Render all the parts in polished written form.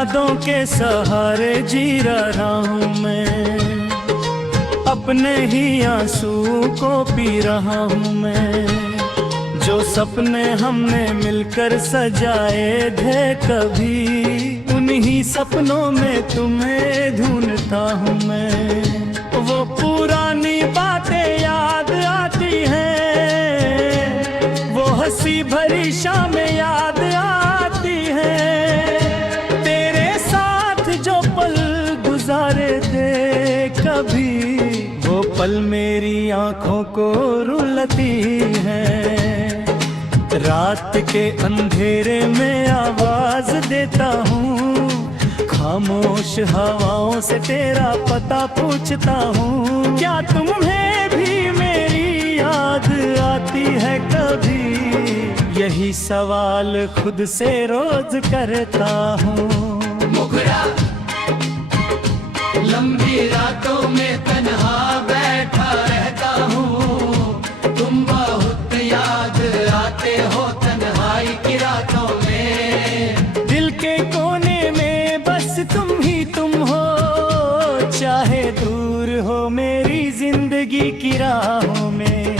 यादों के सहारे जी रहा हूँ मैं, अपने ही आंसू को पी रहा हूँ मैं। जो सपने हमने मिलकर सजाए थे कभी, उन्हीं सपनों में तुम्हें ढूंढता हूँ मैं। वो पुरानी बातें याद आती हैं, वो हंसी भरी शामें याद आती हैं। तेरे साथ जो पल गुजारे थे कभी, वो पल मेरी आंखों को रुलाती हैं। रात के अंधेरे में आवाज देता हूँ, खामोश हवाओं से तेरा पता पूछता हूँ। क्या तुम्हें भी मेरी याद आती है कभी, यही सवाल खुद से रोज करता हूँ। मुखड़ा लंबी रातों में तन्हा बैठा रहता हूँ, तुम बहुत याद आते हो तन्हाई की रातों में। दिल के कोने में बस तुम ही तुम हो, चाहे दूर हो मेरी जिंदगी की राहों में।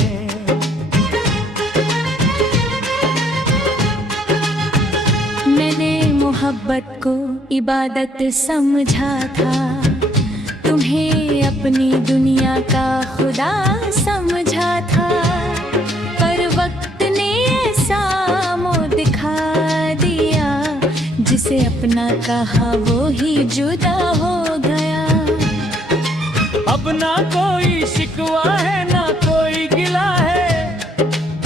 मैंने मोहब्बत को इबादत समझा था, तुम्हें अपनी दुनिया का खुदा समझा था। पर वक्त ने ऐसा मुँह दिखा दिया, जिसे अपना कहा वो ही जुदा हो गया। अब ना कोई शिकवा है ना कोई गिला है,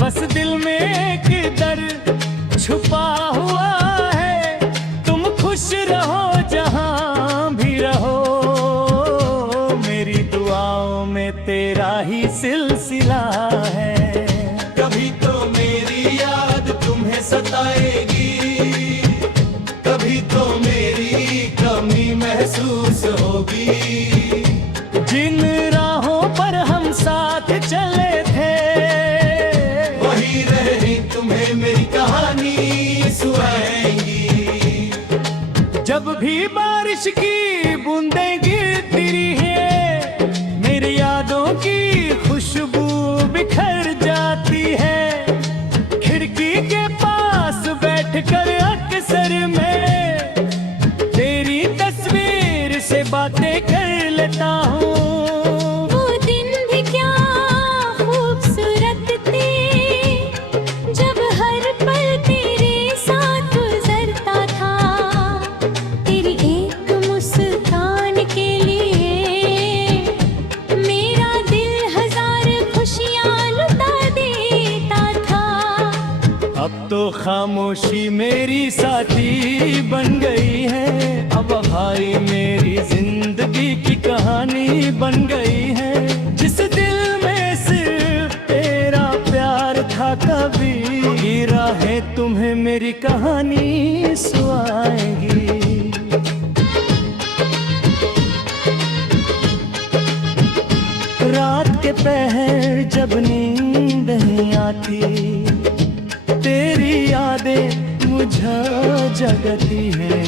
बस दिल में एक दर्द छुपा हुआ है। तुम खुश रहो जहां भी रहो, मेरी दुआओं में तेरा ही सिलसिला है। कभी तो मेरी याद तुम्हें सताएगी, कभी तो मेरी कमी महसूस होगी। जिन राहों पर हम साथ चले थे, वही रहे तुम्हें मेरी कहानी सुनाएंगी। जब भी बारिश की बूंदें गिरती है, मेरी यादों की खुशबू बिखर जाती है। खिड़की के पास बैठकर अक्सर मैं तेरी तस्वीर से बातें कर लेता हूँ। वो दिन भी क्या खूबसूरत थे, जब हर पल तेरे साथ गुजरता था। तेरी एक मुस्कान के लिए मेरा दिल हजार खुशियाँ लुटा देता था। अब तो खामोशी मेरी साथी बन गई है, अब भाई मेरी जिंदगी की कहानी बन गई है। जिस दिल में सिर्फ तेरा प्यार था कभी, ये राहें तुम्हें मेरी कहानी सुनाएंगी। रात के पहर जब नींद नहीं आती, तेरी यादें मुझे जगती हैं।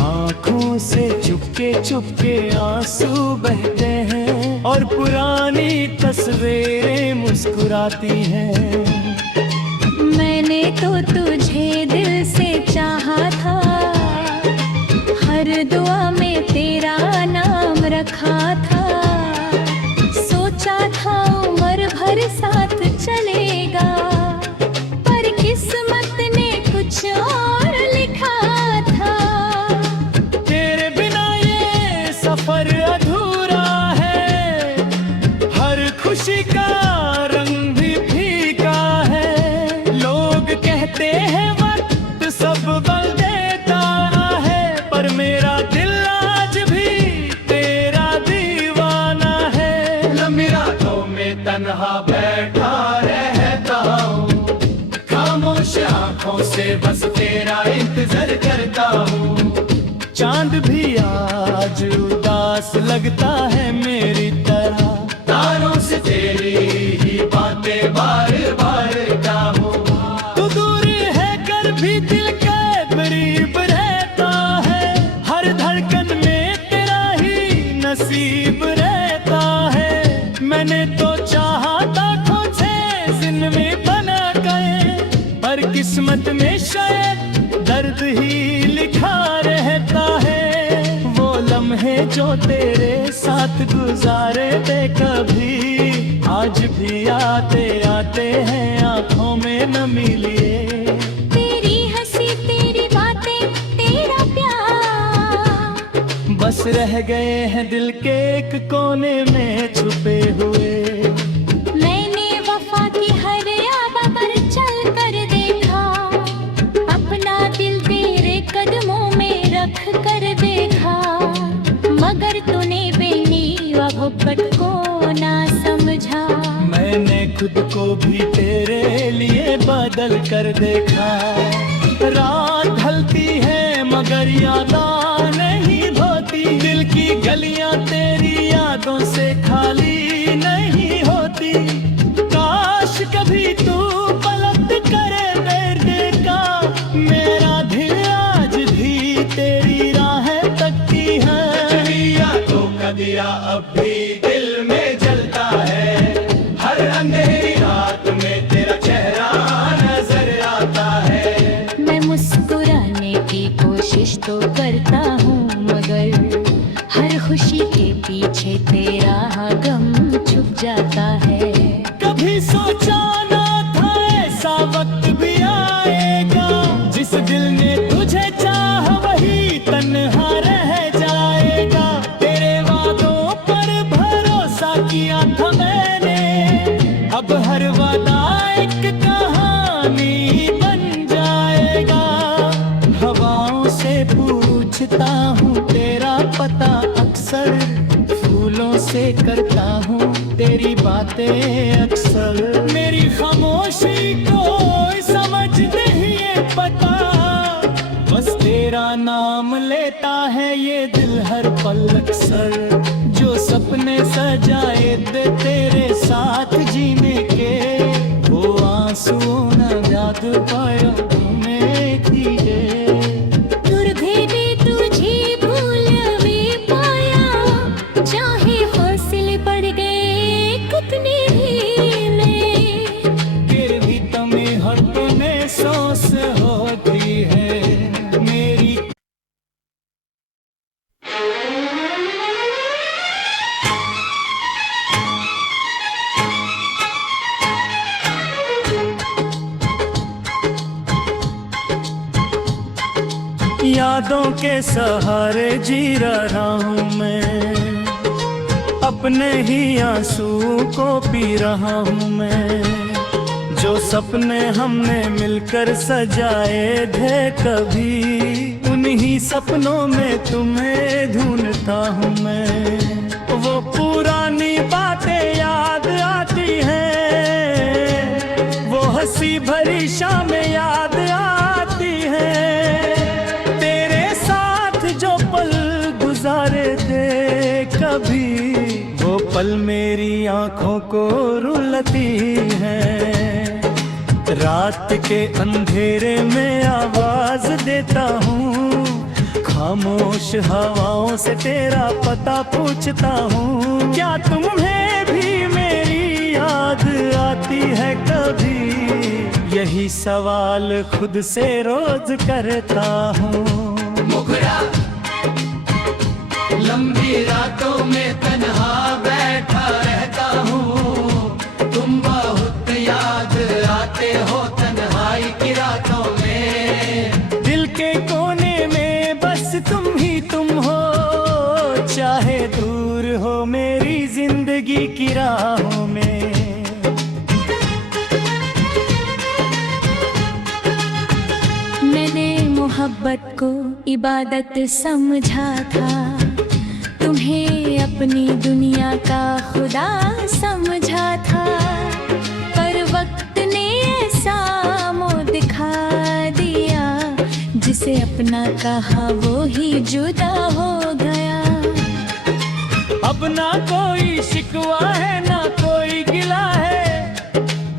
आँखों से चुपके चुपके आंसू बहते हैं, और पुरानी तस्वीरें मुस्कुराती हैं। मैंने तो तुझे दिल से चाहा था, हर दुआ में तेरा नाम रखा था। सोचा था उम्र भर साथ चलेगा, पर किस्मत ने कुछ और लिखा था। तेरे बिना ये सफर अधूरा है, हर खुशी का रंग भी फीका है। लोग कहते हैं वक्त सब बदल देता है, पर मेरा दिल आज भी तेरा दीवाना है। लंबी रातों में तन्हा बैठा रहता हूँ, खामोश आंखों से बस तेरा इंतजार करता हूँ। चांद भी आज उदास लगता है मेरी तरह, तारों से तेरी ही बातें बार बार कहूँ। तू दूर है कर भी दिल के करीब रह किस्मत में शायद दर्द ही लिखा रहता है। वो लम्हे जो तेरे साथ गुजारे थे कभी, आज भी आते आते हैं आंखों में नमी लिए। तेरी हंसी तेरी बातें तेरा प्यार बस रह गए हैं दिल के एक कोने में छुपे हुए। मैंने वफा की हर आबा पर चल कर देखा, अपना दिल तेरे कदमों में रख कर देखा, मगर तूने बेनी मोहब्बत को ना समझा। मैंने खुद को भी तेरे लिए बदल कर देखा। रात ढलती है मगर यादां नहीं धोती, दिल की गलियां तेरी यादों से खाली नहीं होती। काश कभी तू पलट करे मेरे का, मेरा दिल आज भी तेरी राहें तकती है। यादों का दिया अब भी दिल में जलता है, हर अंधेरी रात में तेरा चेहरा नजर आता है। मैं मुस्कुराने की कोशिश तो करता हूँ, मगर हर खुशी के पीछे तेरा गम छुप जाता है। कभी सोचा ना था ऐसा वक्त भी आएगा, जिस दिल ने तुझे चाहा वही तन्हा रह जाएगा। तेरे वादों पर भरोसा किया था मैंने, अब हर वादा एक कहानी बन जाएगा। हवाओं से पूछता हूँ तेरा पता अक्सर, फूलों से करता हूँ तेरी बातें अक्सर। मेरी खामोशी को समझ नहीं है पता, बस तेरा नाम लेता है ये दिल हर पल अक्सर। जो सपने सजाए थे तेरे साथ जीने के, वो आंसू न याद पाया तुम्हें किए। दूर भी तुझे भूल भी पाया, चाहे हौसले पड़ गए कितने ढीले, फिर भी तुम्हें हर तुम्हें सोच होती है मेरी। यादों के सहारे जी रहा हूँ मैं, अपने ही आंसू को पी रहा हूँ मैं। जो सपने हमने मिलकर सजाए थे कभी, उन्हीं सपनों में तुम्हें ढूंढता हूँ मैं। वो पुरानी बातें याद आती हैं, वो हंसी भरी शामें याद आती हैं। तेरे साथ जो पल गुजारे थे कभी, वो पल मेरी आंखों को रुलाती हैं। रात के अंधेरे में आवाज देता हूँ, खामोश हवाओं से तेरा पता पूछता हूँ। क्या तुम्हें भी मेरी याद आती है कभी, यही सवाल खुद से रोज करता हूँ। मुखरा लंबी रातों में तन्हा बैठा रहता हूँ, तुम बहुत याद आते हो तन्हाई की रातों में। दिल के कोने में बस तुम ही तुम हो, चाहे दूर हो मेरी जिंदगी की राहों में। मैंने मोहब्बत को इबादत समझा था, तुम्हें अपनी दुनिया का खुदा समझा था। पर वक्त ने ऐसा मुँह दिखा दिया, जिसे अपना कहा वो ही जुदा हो गया। अब ना कोई शिकवा है ना कोई गिला है,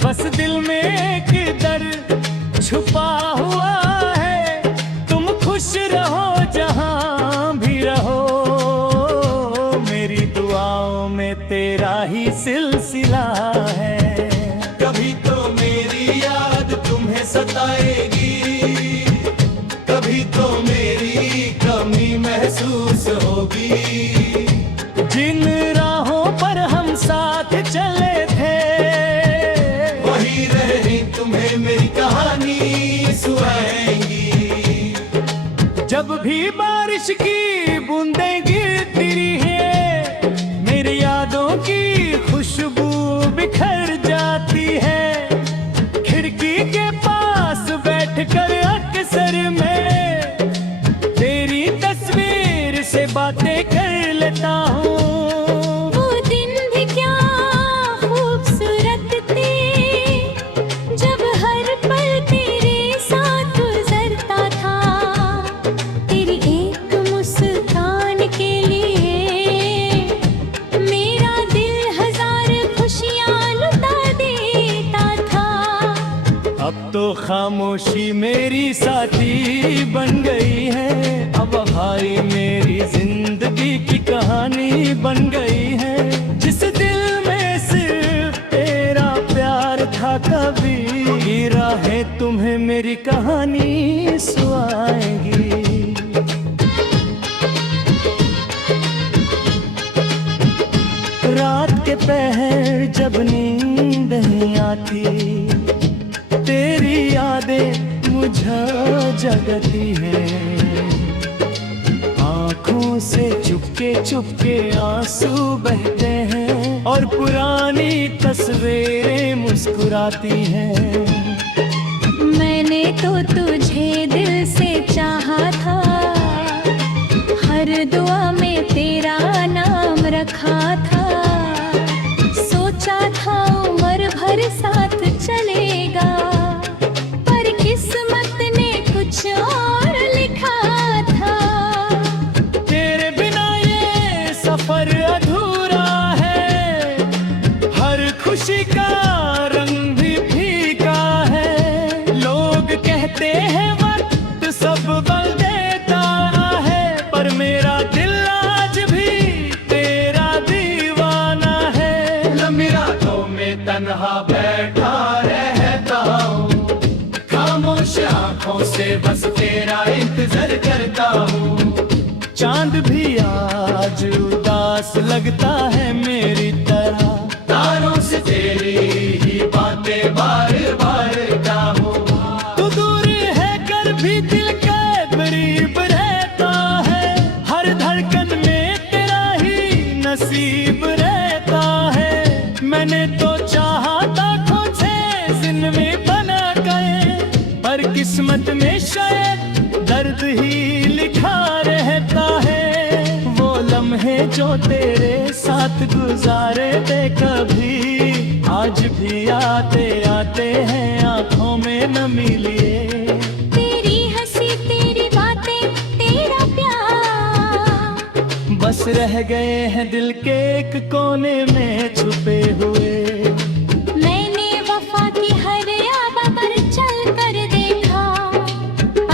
बस दिल में एक दर्द छुपा हुआ है। तुम खुश रहो जहां भी रहो, मेरी दुआओं में तेरा ही सिलसिला है। कभी तो मेरी याद तुम्हें सताएगी, होगी। जिन राहों पर हम साथ चले थे, वही रहे तुम्हें मेरी कहानी सुनाएंगी। जब भी बारिश की बूंदें गिरती है, मेरी यादों की खुशबू बिखर जाती है। खिड़की के पास बैठकर अक्सर मैं तेरी तस्वीर से बातें कर लेता हूँ। वो दिन भी क्या खूबसूरत थे, जब हर पल तेरे साथ गुजरता था। तेरी एक मुस्कान के लिए मेरा दिल हजार खुशियाँ लुटा देता था। अब तो खामोशी मेरी साथी बन गई है। अब वफाई मेरी जिंदगी की कहानी बन गई है। जिस दिल में सिर्फ तेरा प्यार था, कभी राहें तुम्हें मेरी कहानी सुनाएंगी। रात के पहर जब नींद नहीं आती, तेरी यादें मुझे जगती है। आँखों से चुपके चुपके आंसू बहते हैं और पुरानी तस्वीरें मुस्कुराती हैं। मैंने तो तुझे दिल से चाहा था, हर दुआ में तेरा नाम रखा था। सोचा था उम्र भर साथ चलेगा, पर किस्मत ने कुछ और लिखा था। तेरे बिना ये सफर अधूरा है, हर खुशी का रंग भी फीका है। लोग कहते हैं वक्त सब बदल देता है, पर मेरा दिल आज भी तेरा दीवाना है। लंबी रातों में तन्हा बैठा रहता हूँ, खामोश आंखों से बस तेरा इंतजार करता हूँ। चांद भी आज उदास लगता है मेरी तरह, तारों से तेरी ही बातें बार बार गाऊं। तू दूर है कर भी दिल के करीब रहता है। हर धड़कन में तेरा ही नसीब रहता है। मैंने तो चाहा था खुद से जिंदगी बना गए, पर किस्मत में शायद दर्द ही लिखा रहता है। वो लम्हे जो तेरे साथ गुजारे थे कभी, आज भी आते आते हैं आंखों में नमी लिए। तेरी हंसी तेरी बातें तेरा प्यार बस रह गए हैं दिल के एक कोने में छुपे हुए। मैंने वफा की हर आबा पर चल कर देखा,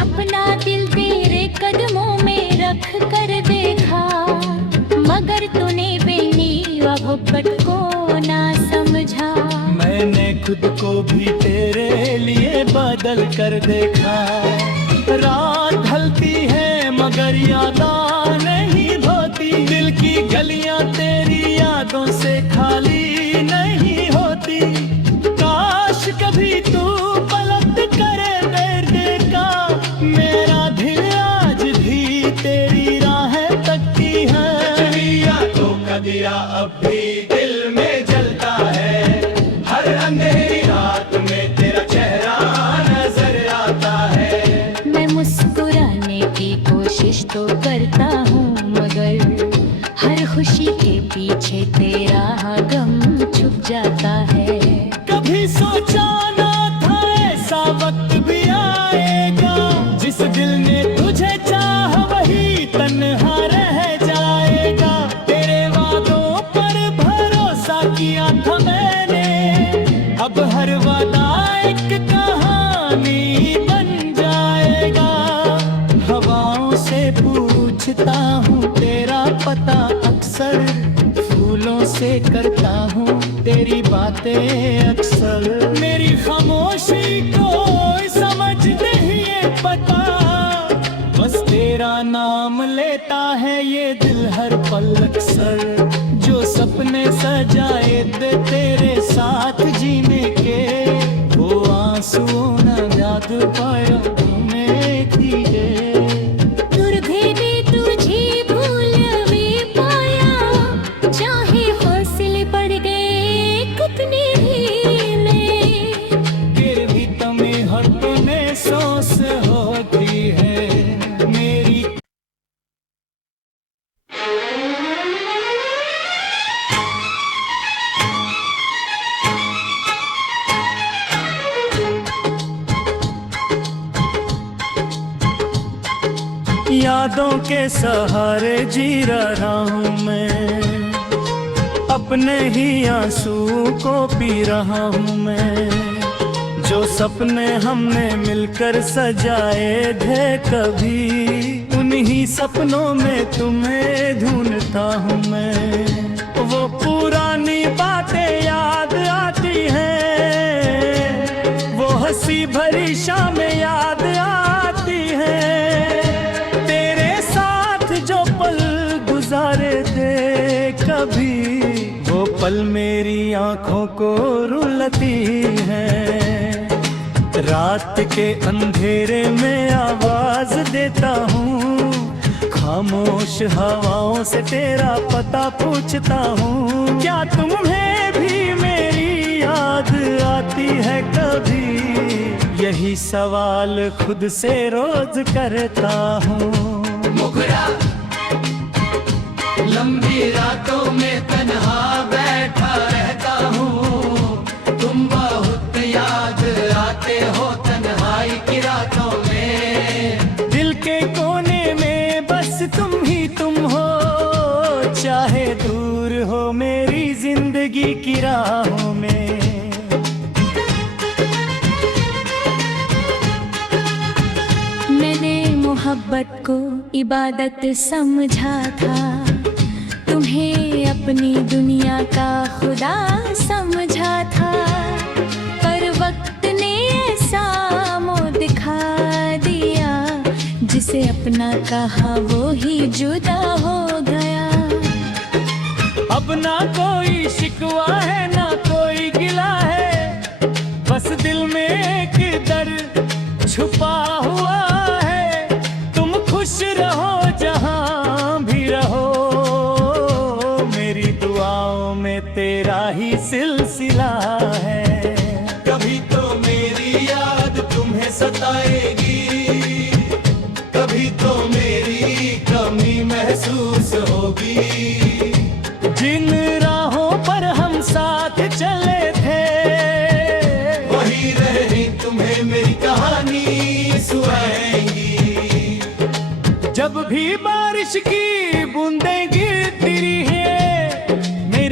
अपना दिल तेरे कदमों में रख कर देखा। मगर तूने बेनी मोहब्बत को ना समझा। मैंने खुद को भी तेरे लिए बदल कर देखा। रात ढलती है मगर यादें नहीं धोती, दिल की गलियां तेरी यादों से खाली नहीं होती। काश कभी तू पलट करे मेरे का, मेरा दिल आज भी तेरी राहें तकती है। तो का दिया अब भी दिल में जलता है, हर अंधेरी रात में तेरा चेहरा नजर आता है। मैं मुस्कुराने की कोशिश तो करता हूँ, मगर हर खुशी के पीछे तेरा गम छुप जाता है। कभी सोचा ना था ऐसा वक्त भी आएगा, जिस दिल ने तुझे चाहा वही तन्हा रह जाएगा। तेरे वादों पर भरोसा किया था मैंने, अब हर वादा एक कहानी बन जाएगा। हवाओं से पूछता हूँ तेरा पता, अक्सर फूलों से करता हूँ तेरी बातें अक्सर। मेरी खामोशी को समझ नहीं है पता, बस तेरे तेरा नाम लेता है ये दिल हर पल अक्सर, जो सपने सजाए दे तेरे साथ जीने के, वो आंसू न याद पाया तुम्हें किए। यादों के सहारे जी रहा हूँ मैं, अपने ही आंसू को पी रहा हूँ मैं। जो सपने हमने मिलकर सजाए थे कभी, उन्हीं सपनों में तुम्हें ढूंढता हूँ मैं। वो पुरानी बातें याद आती हैं, वो हंसी भरी शामें याद आती हैं, गुजारे थे कभी, वो पल मेरी आंखों को रुलाती है। रात के अंधेरे में आवाज देता हूँ, खामोश हवाओं से तेरा पता पूछता हूँ। क्या तुम्हें भी मेरी याद आती है कभी, यही सवाल खुद से रोज करता हूँ। लंबी रातों में तन्हा बैठा रहता हूँ, तुम बहुत याद आते हो तन्हाई की रातों में। दिल के कोने में बस तुम ही तुम हो, चाहे दूर हो मेरी जिंदगी की राहों में। मैंने मोहब्बत को इबादत समझा था, तुम्हें अपनी दुनिया का खुदा समझा था, पर वक्त ने ऐसा मुँह दिखा दिया, जिसे अपना कहा वो ही जुदा हो गया। अब ना कोई शिकवा है ना कोई गिला है, बस दिल में एक दर्द छुपा हुआ है। तुम खुश रहो जहाँ भी रहो, तेरा ही सिलसिला है। कभी तो मेरी याद तुम्हें सताएगी, कभी तो मेरी कमी महसूस होगी। जिन राहों पर हम साथ चले थे, वही रही तुम्हें मेरी कहानी सुनाएंगी। जब भी बारिश की बूंदें गिरती है,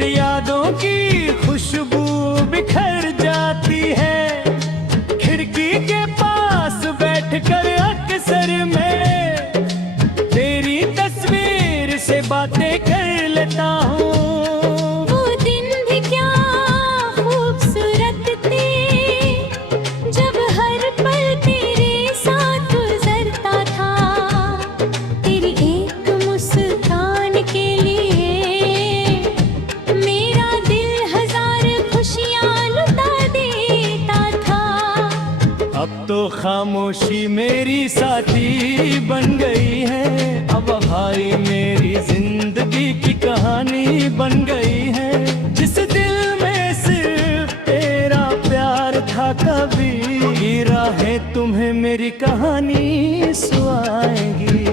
यादों की खुशबू बिखर जाती है। खिड़की के पास बैठकर अक्सर मैं तेरी तस्वीर से बातें कर लेता हूँ। वो दिन भी क्या खूबसूरत थे, जब हर पल तेरे साथ गुजरता था। तेरी एक मुस्कान के लिए अब तो खामोशी मेरी साथी बन गई है, अब भाई मेरी जिंदगी की कहानी बन गई है। जिस दिल में सिर्फ तेरा प्यार था कभी, ये राहें तुम्हें मेरी कहानी सुनाएंगी।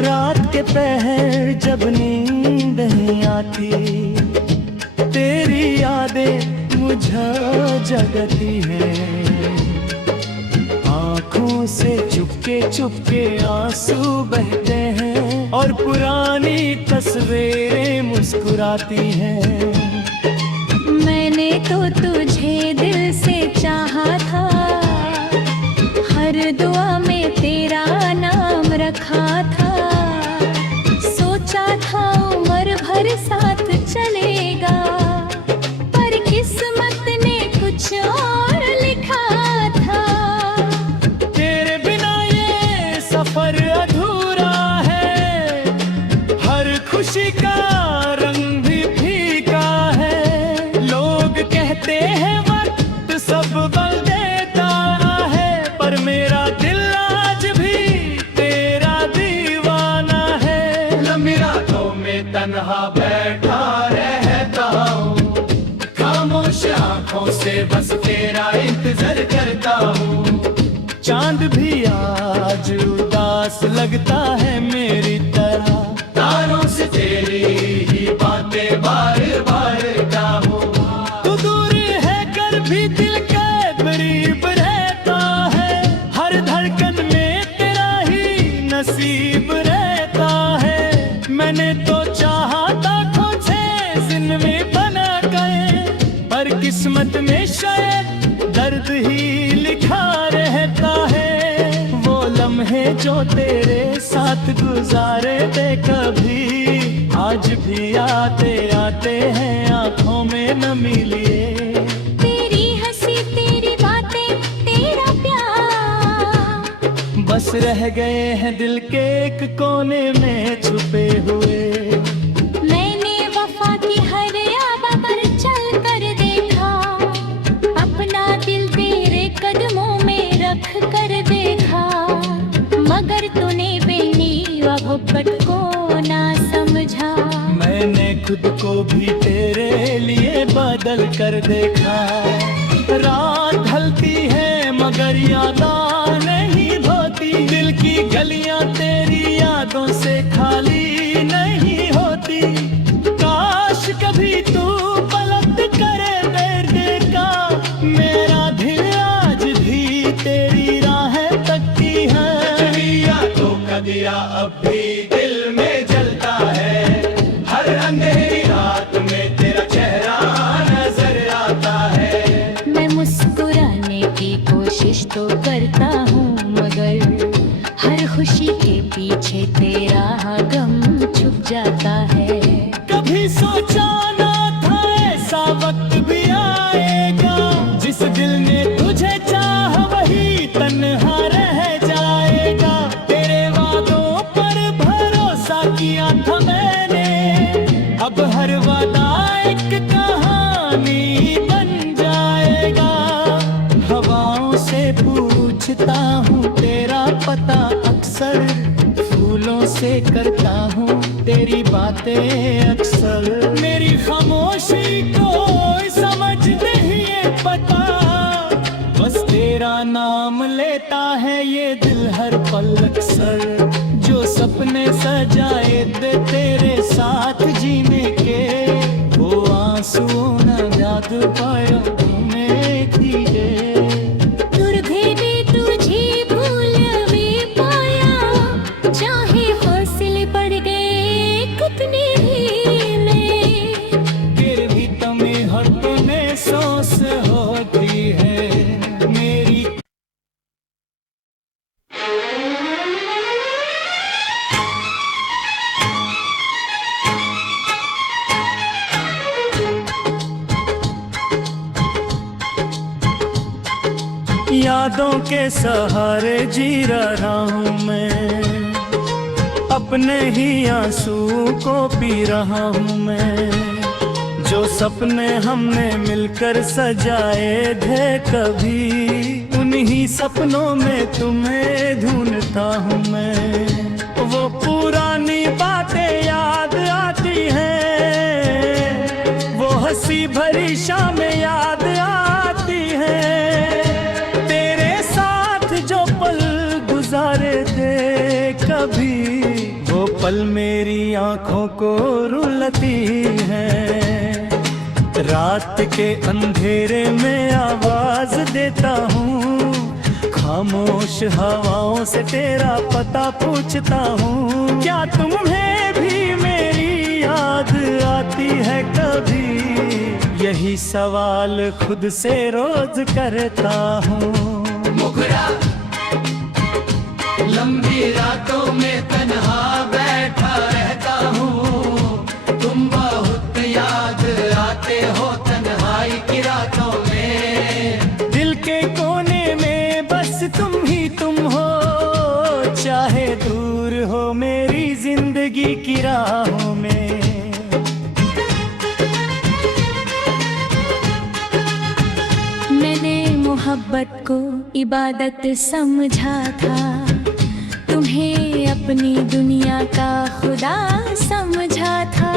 रात के पहर जब नींद नहीं आती, तेरी यादें मुझे जगती है। आँखों से चुपके चुपके आंसू बहते हैं, और पुरानी तस्वीरें मुस्कुराती हैं। मैंने तो तुझे दिल से चाहा था, हर दुआ में तेरा नाम रखा था। सोचा था उम्र भर साथ चलेगा, पर किस्मत ने कुछ और लिखा तेरा इंतजार करता हूँ। चांद भी आज उदास लगता है मेरी तरह, तारों से तेरी ही बातें बार बार गाऊं। तू दूर है कर भी दिल के करीब रहता है, हर धड़कन में तेरा ही नसीब रहता है। मैंने तो चाहा था खोजे जिंदगी बना गए, पर किस्मत में शायद दर्द ही लिखा रहता है। वो लम्हे जो तेरे साथ गुजारे थे कभी, आज भी आते आते हैं आंखों में नमी लिए। तेरी हंसी तेरी बातें तेरा प्यार बस रह गए हैं दिल के एक कोने में छुपे हुए। मैंने वफा की हर आबा पर चल कर देखा, अपना दिल तेरे कदमों में रख कर देखा। मगर तूने बेनी मोहब्बत को ना समझा। मैंने खुद को भी तेरे लिए बदल कर देखा। रात ढलती है मगर यादें नहीं धोती, दिल की गलियां तेरी यादों से खाली नहीं होती। काश कभी तू पलट करे मेरे का, मेरा दिल आज भी तेरी राहें तकती है। यादों का दिया अब भी दिल में जलता है, हर अंधेरी रात में तेरा चेहरा नजर आता है। मैं मुस्कुराने की कोशिश तो करता हूँ, मगर हर खुशी के पीछे तेरा गम छुप जाता है। कभी सोचा ना था ऐसा वक्त भी आएगा, जिस दिल ने तुझे चाहा वही तन्हा रह जाएगा। तेरे वादों पर भरोसा किया था मैंने, अब हर वादा एक कहानी बन जाएगा। हवाओं से पूछता हूँ तेरा पता अक्सर, फूलों से करता हूँ तेरी बातें अक्सर। मेरी खामोशी को समझ नहीं है पता, बस तेरा नाम लेता है ये दिल हर पल अक्सर। जो सपने सजाए थे तेरे साथ जीने के, वो आंसू न याद पाया तूने किए। दूर भी तुझे भूल भी पाया, चाहे हौसले पड़ गए कितने ढीले। फिर भी तुम्हें हर तूने सोच होती है मेरी। यादों के सहारे जी रहा हूँ मैं, अपने ही आंसू को पी रहा हूँ मैं। जो सपने हमने मिलकर सजाए थे कभी, उन्हीं सपनों में तुम्हें ढूंढता हूँ मैं। वो पुरानी बातें याद आती हैं, वो हंसी भरी शामें याद आती हैं। तेरे साथ जो पल गुजारे थे कभी, वो पल मेरी आंखों को रुलाती हैं। रात के अंधेरे में आवाज देता हूँ, खामोश हवाओं से तेरा पता पूछता हूँ। क्या तुम्हें भी मेरी याद आती है कभी, यही सवाल खुद से रोज करता हूँ। मुखरा लंबी रातों में तन्हा बैठा रहता हूँ, तुम बहुत याद आते हो तन्हाई की रातों में। दिल के कोने में बस तुम ही तुम हो, चाहे दूर हो मेरी जिंदगी की राहों में। मैंने मोहब्बत को इबादत समझा था, तुम्हें अपनी दुनिया का खुदा समझा था।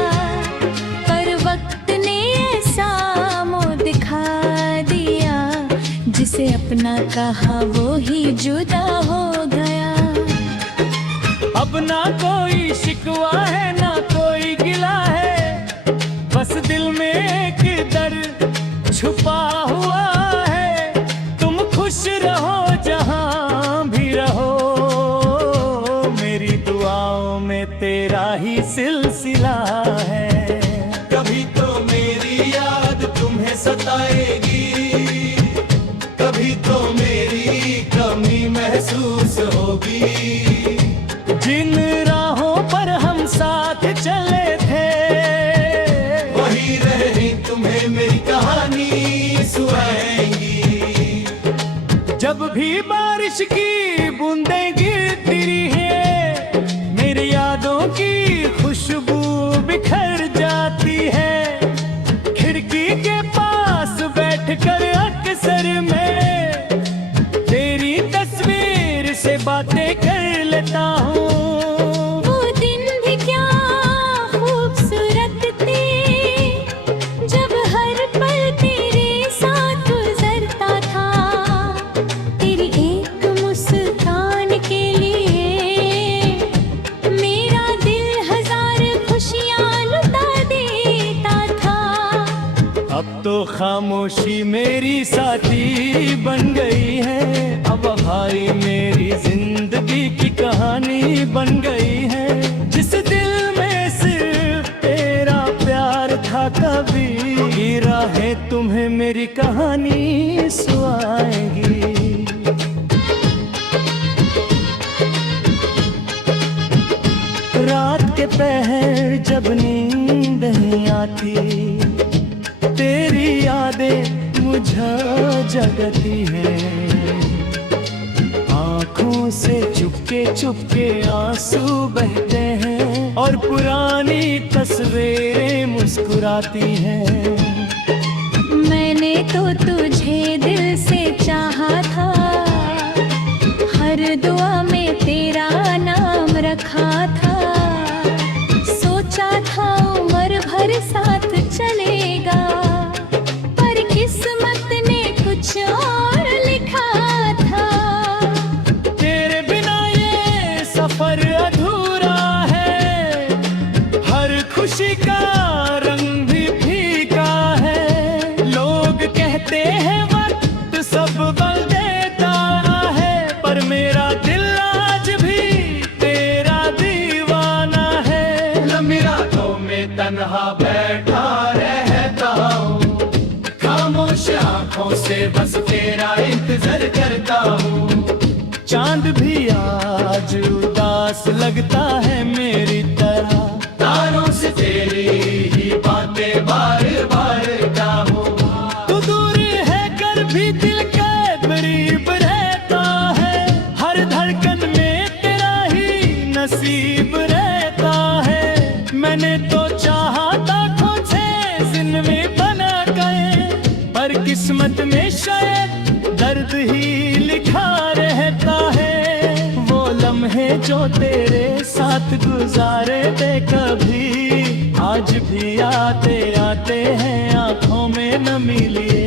पर वक्त ने ऐसा मुँह दिखा दिया, जिसे अपना कहा वो ही जुदा हो गया। अब ना कोई शिकवा है ना कोई गिला है, बस दिल में एक दर्द छुपा हुआ है। तुम खुश रहो जहां भी रहो, मेरी दुआओं में तेरा ही सिलसिला है। कभी तो मेरी याद तुम्हें सताएगी, कभी तो मेरी कमी महसूस होगी। जिन राहों पर हम साथ चले थे, वही रही तुम्हें मेरी कहानी सुनाएंगी। जब भी बारिश की बूंदें गिरती है, मेरी यादों की खुशबू बिखर जाती है। खिड़की के पास बैठकर अक्सर मैं तेरी तस्वीर से बातें कर लेता हूँ। वो दिन भी क्या खूबसूरत थे, जब हर पल तेरे साथ गुजरता था। तेरी एक मुस्कान के लिए मेरा दिल हजार खुशियाँ लुटा देता था। अब तो खामोशी मेरी साथी बन गई है, अब भाई मेरी जिंदगी की कहानी बन गई है। जिस दिल में सिर्फ तेरा प्यार था, कभी राहें तुम्हें मेरी कहानी सुनाएंगी। रात के पहर जब नींद नहीं आती, तेरी यादें मुझे जगती हैं। आँखों से चुपके चुपके आंसू बहते हैं, और पुरानी तस्वीरें मुस्कुराती हैं। मैंने तो तुझे दिल से चाहा था, हर दुआ में तेरा नाम रखा था। सोचा था उम्र भर साथ चलेगा, पर किस्मत ने कुछ और लिखा था। तेरे बिना ये सफर अधूरा है, हर खुशी का रंग भी फीका है। लोग कहते हैं वक्त सब बदल देता है, पर मेरा दिल आज भी तेरा दीवाना है। लंबी रातों में तन्हा बैठा रहता हूँ, खामोश आंखों से बस तेरा इंतजार करता हूँ। चांद भी आज उदास लगता है मेरी तरह, तारों से तेरी ही बातें बार बार गाऊं। तू दूर है कर भी दिल के करीब रहता है। हर धड़कन में तेरा ही नसीब रहता है। मैंने तो चाहा था खुद से जिंदगी बना गए, पर किस्मत में शायद दर्द ही लिखा रहता है। वो लम्हे जो तेरे साथ गुजारे थे कभी, आज भी आते आते हैं आंखों में नमी लिए।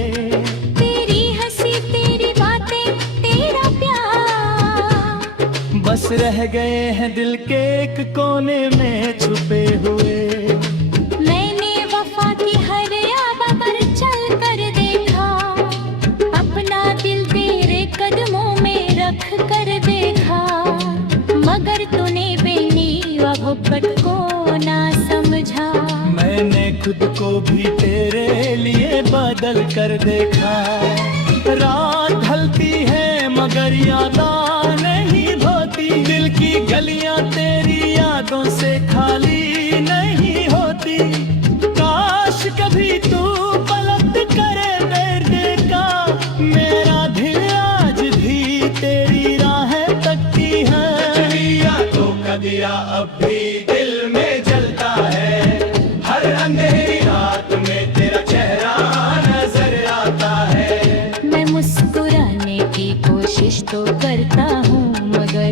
तेरी हंसी तेरी बातें तेरा प्यार बस रह गए हैं दिल के एक कोने में छुपे हुए। मैंने वफा की हर आबा पर चल कर देखा, अपना दिल तेरे कदमों में रख कर देखा। मगर तूने बेनी व मोहब्बत को ना समझा। मैंने खुद को भी तेरे लिए बदल कर देखा। रात ढलती है मगर यादें नहीं धोती, दिल की गलियां तेरी यादों से खाली नहीं होती। काश कभी तू पलट करे मेरे का, मेरा दिल आज भी तेरी राहें तकती है। तो कदिया अब भी दिल में जलता है, हर अंधेरी रात में तेरा चेहरा नजर आता है। मैं मुस्कुराने की कोशिश तो करता हूँ, मगर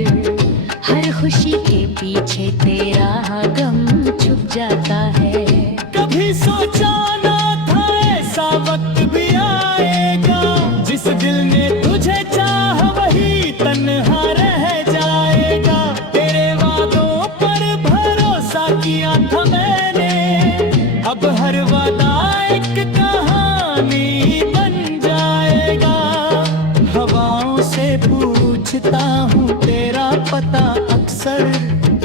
हर खुशी के पीछे तेरा गम छुप जाता है। कभी सोचा ना था ऐसा वक्त भी आएगा, जिस दिल ने पूछता हूँ तेरा पता अक्सर,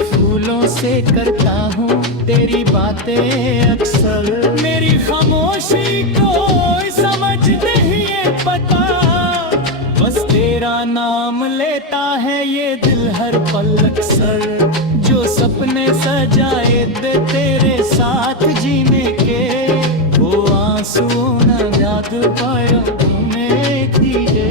फूलों से करता हूँ तेरी बातें अक्सर। मेरी खामोशी को समझ नहीं है पता, बस तेरा नाम लेता है ये दिल हर पल अक्सर। जो सपने सजाए दे तेरे साथ जीने के, वो आंसू न याद पाया तुम्हें किए।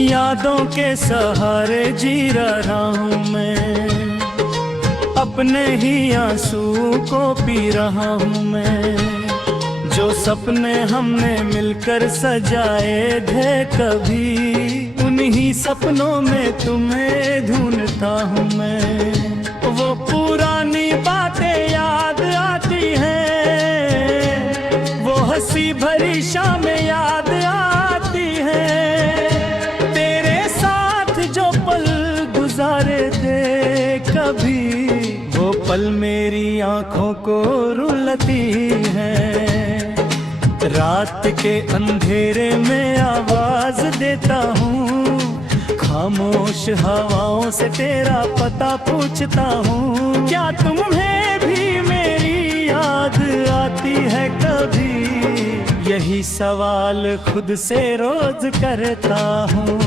यादों के सहारे जी रहा हूँ मैं, अपने ही आंसू को पी रहा हूँ मैं। जो सपने हमने मिलकर सजाए थे कभी, उन्हीं सपनों में तुम्हें ढूंढता हूँ मैं। वो पुरानी बातें याद आती हैं, वो हंसी भरी शामें याद आती हैं। गुजारे थे कभी, वो पल मेरी आंखों को रुलाती है। रात के अंधेरे में आवाज देता हूँ, खामोश हवाओं से तेरा पता पूछता हूँ। क्या तुम्हें भी मेरी याद आती है कभी, यही सवाल खुद से रोज करता हूँ।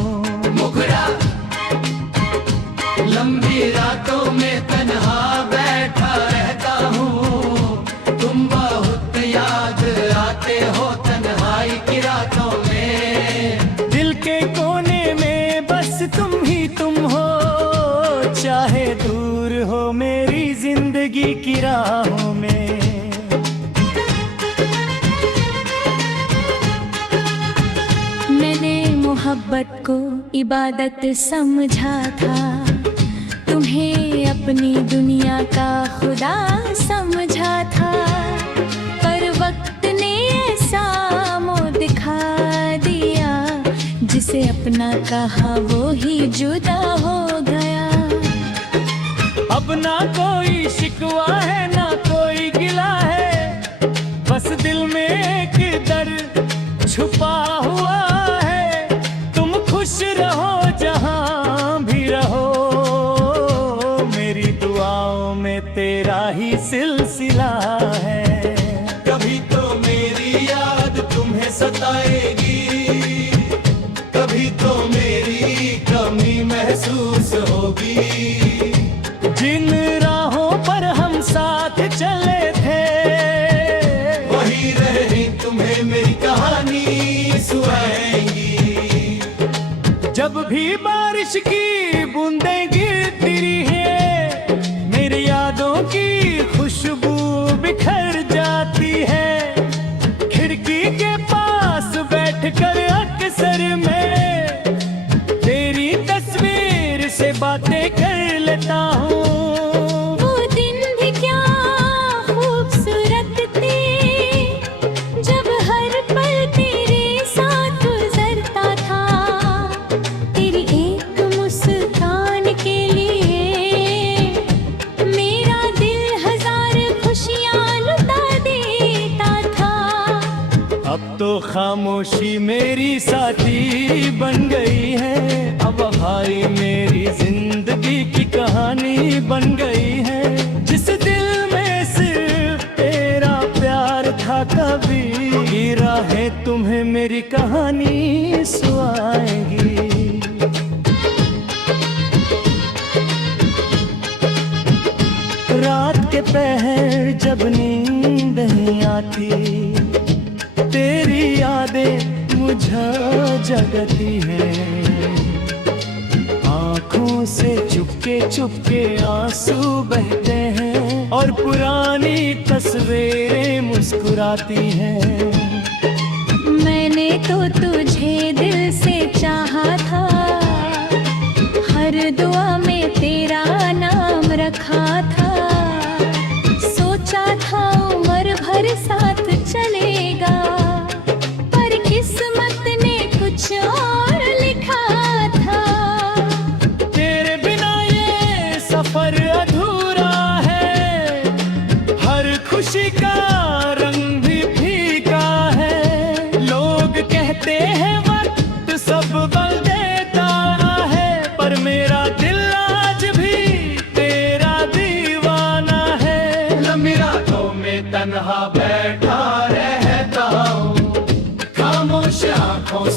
लंबी रातों में तन्हा बैठा रहता हूँ, तुम बहुत याद आते हो तन्हाई की रातों में। दिल के कोने में बस तुम ही तुम हो, चाहे दूर हो मेरी जिंदगी की राहों में। मैंने मोहब्बत को इबादत समझा था, तुम्हें अपनी दुनिया का खुदा समझा था। पर वक्त ने ऐसा मुँह दिखा दिया, जिसे अपना कहा वो ही जुदा हो गया। अब ना कोई शिकवा है ना कोई गिला है, बस दिल में एक दर्द छुपा हुआ है। तुम खुश रहो जहाँ भी रहो, तेरा ही सिलसिला है। कभी तो मेरी याद तुम्हें सताएगी, कभी तो मेरी कमी महसूस होगी। जिन राहों पर हम साथ चले थे, वही रही तुम्हें मेरी कहानी सुनाएंगी। जब भी बारिश की बूंदें गिरती है, यादों की खुशबू बिखर जाती है। खिड़की के पास बैठकर अक्सर मैं तेरी तस्वीर से बातें कर लेता हूँ। वो दिन भी क्या खूबसूरत थे, जब हर पल तेरे साथ गुजरता था। तेरी एक मुस्कान के लिए अब तो खामोशी मेरी साथी बन गई है। अब हाय मेरी जिंदगी की कहानी बन गई है। जिस दिल में सिर्फ तेरा प्यार था कभी, ये राहें तुम्हें मेरी कहानी सुनाएंगी। रात के पहर जब नींद नहीं आती, तेरी यादें मुझे जगती हैं। आँखों से चुपके चुपके आंसू बहते हैं और पुरानी तस्वीरें मुस्कुराती हैं। मैंने तो तुझे दिल से चाहा था,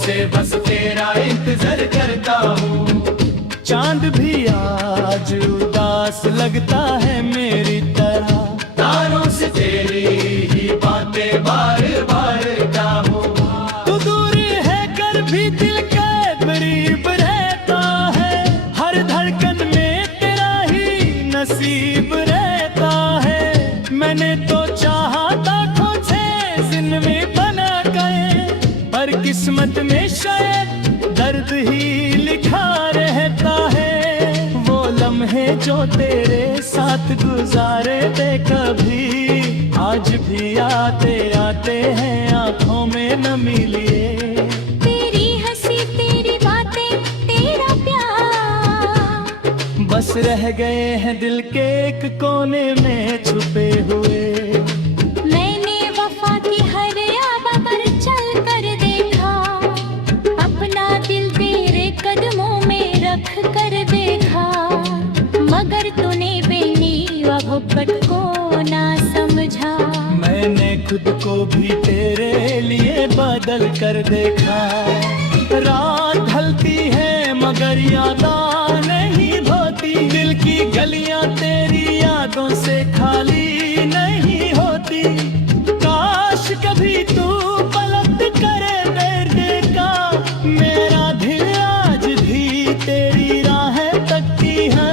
से बस तेरा इंतजार करता हूँ। चांद भी आज उदास लगता है मेरी तरह, तारों से तेरी ही बातें बार बार चाहूँ। तू दूर है कर भी दिल के करीब रहता है, हर धड़कन में तेरा ही नसीब रहता है। मैंने तो चाहा था खुद से जिंदगी बना गए, पर किस्मत में शायद दर्द ही लिखा रहता है। वो लम्हे जो तेरे साथ गुजारे थे कभी, आज भी आते आते हैं आंखों में नमी लिए। तेरी हंसी तेरी बातें तेरा प्यार बस रह गए हैं दिल के एक कोने में छुपे हुए। मैंने वफा की हर आवा पर चल कर देखा, अपना दिल तेरे कदमों में रख कर देखा। मगर तूने बेनी मोहब्बत को ना समझा। मैंने खुद को भी तेरे लिए बदल कर देखा। रात ढलती है मगर यादां नहीं धोती, दिल की गलियां तेरी यादों से खाली नहीं होती। काश कभी तू पलट करे मेरे का, मेरा दिल आज भी तेरी राहें तकती है।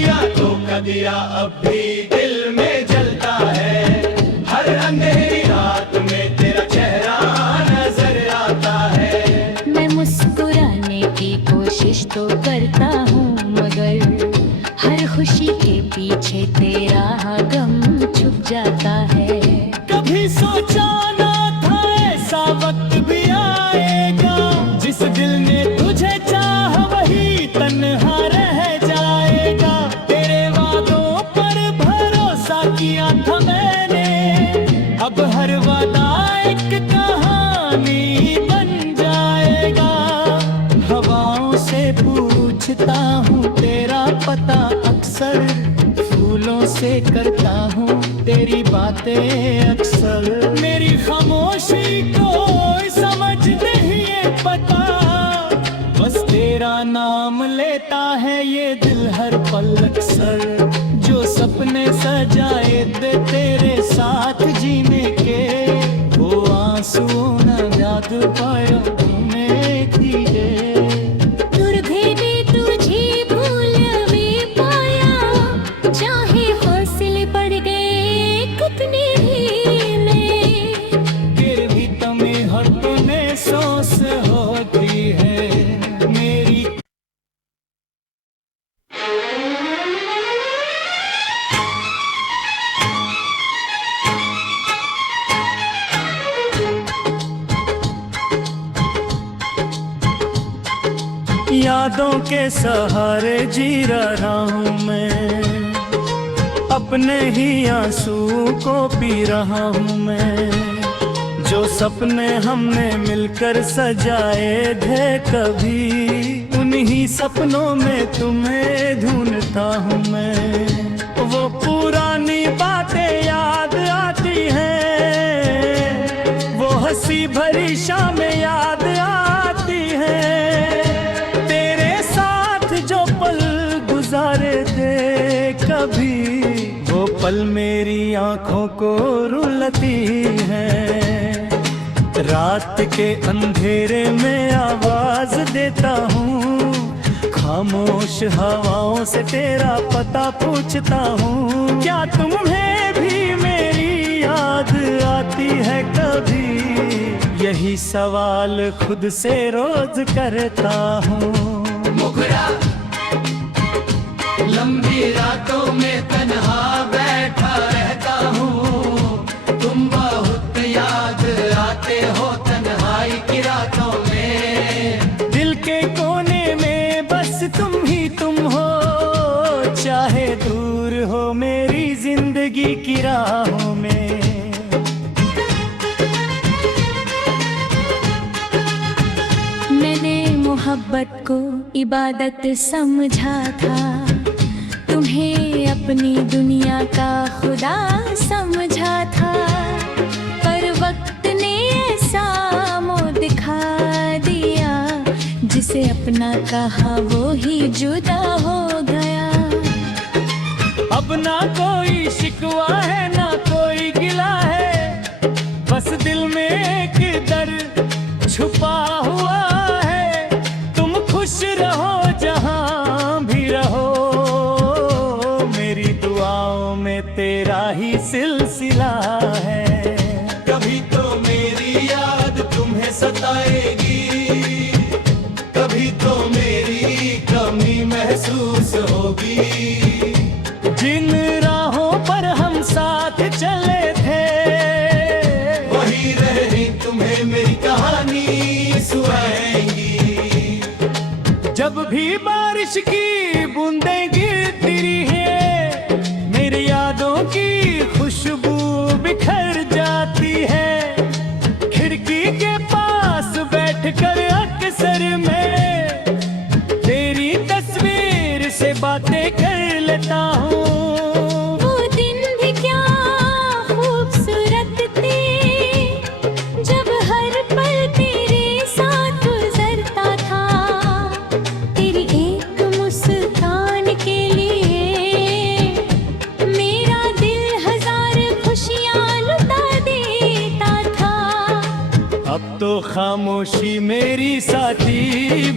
यादों का दिया अब भी दिल में जलता है, हर अंधेरी रात में तेरा चेहरा नजर आता है। मैं मुस्कुराने की कोशिश तो करता हूँ, मगर हर खुशी के पीछे तेरा गम छुप जाता है। कभी सोचा ना था ऐसा वक्त भी आएगा, जिस दिल ने तुझे चाहा वही तन्हा रह जाएगा। तेरे वादों पर भरोसा किया था मैंने, अब हर वादा एक कहानी बन जाएगा। हवाओं से पूछता हूँ तेरा पता अक्सर, फूलों से करता हूँ तेरी बातें अक्सर। मेरी खामोशी को समझ नहीं है पता, बस तेरा नाम लेता है ये दिल हर पल अक्सर। जो सपने सजाए थे तेरे साथ जीने के, वो आंसू न याद पाया तूने किए। दूर भी तुझे भूल भी पाया, चाहे हौसले पड़ गए कितने ढीले। फिर भी तुम्हें हर तूने सोच होती है मेरी। यादों के सहारे जी रहा हूँ मैं, अपने ही आंसू को पी रहा हूँ मैं। जो सपने हमने मिलकर सजाए थे कभी, उन्हीं सपनों में तुम्हें ढूंढता हूँ मैं। वो पुरानी बातें याद आती हैं, वो हंसी भरी शामें याद आती हैं। तेरे साथ जो पल गुजारे थे कभी, वो पल मेरी आंखों को रुलाती हैं। रात के अंधेरे में आवाज देता हूँ, खामोश हवाओं से तेरा पता पूछता हूँ। क्या तुम्हें भी मेरी याद आती है कभी, यही सवाल खुद से रोज करता हूँ। मुखरा लंबी रातों में तन्हा बैठा रहता हूँ, तुम बहुत याद आते हो तन्हाई की रातों में। दिल के कोने में बस तुम ही तुम हो, चाहे दूर हो मेरी जिंदगी की राहों में। मैंने मोहब्बत को इबादत समझा था, तुम्हें अपनी दुनिया का खुदा समझा था। पर वक्त ने ऐसा मुँह दिखा दिया जिसे अपना कहा वो ही जुदा हो गया। अब ना कोई शिकवा है ना कोई गिला है, बस दिल में एक दर्द छुपा हुआ है। तुम खुश रहो जहां भी रहो, मेरी दुआओं में तेरा ही सिलसिला है। कभी तो मेरी याद तुम्हें सताएगी, कभी तो मेरी कमी महसूस होगी। जिन राहों पर हम साथ चले थे, वही रहनी तुम्हें मेरी कहानी सुनाएंगी। जब भी बारिश की बूंदें गिरती है, मेरी यादों की खुशबू बिखर जाती है। खिड़की के पास बैठकर अक्सर मैं तेरी तस्वीर से बातें कर लेता हूँ। वो दिन भी क्या खूबसूरत थे, जब हर पल तेरे साथ गुजरता था। तेरी एक मुस्कान के लिए मेरा दिल हजार खुशियाँ लुटा देता था। अब तो खामोशी मेरी साथी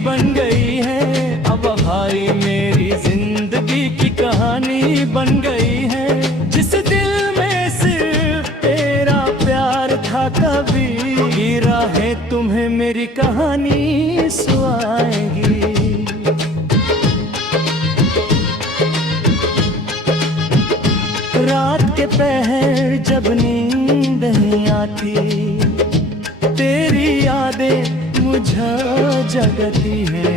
बन गई है, अब भाई मेरी जिंदगी की कहानी बन गई है। जिस दिल में सिर्फ तेरा प्यार था, कभी राहें तुम्हें मेरी कहानी सुनाएंगी। रात के पहर जब नींद नहीं आती, तेरी यादें मुझे जगती हैं।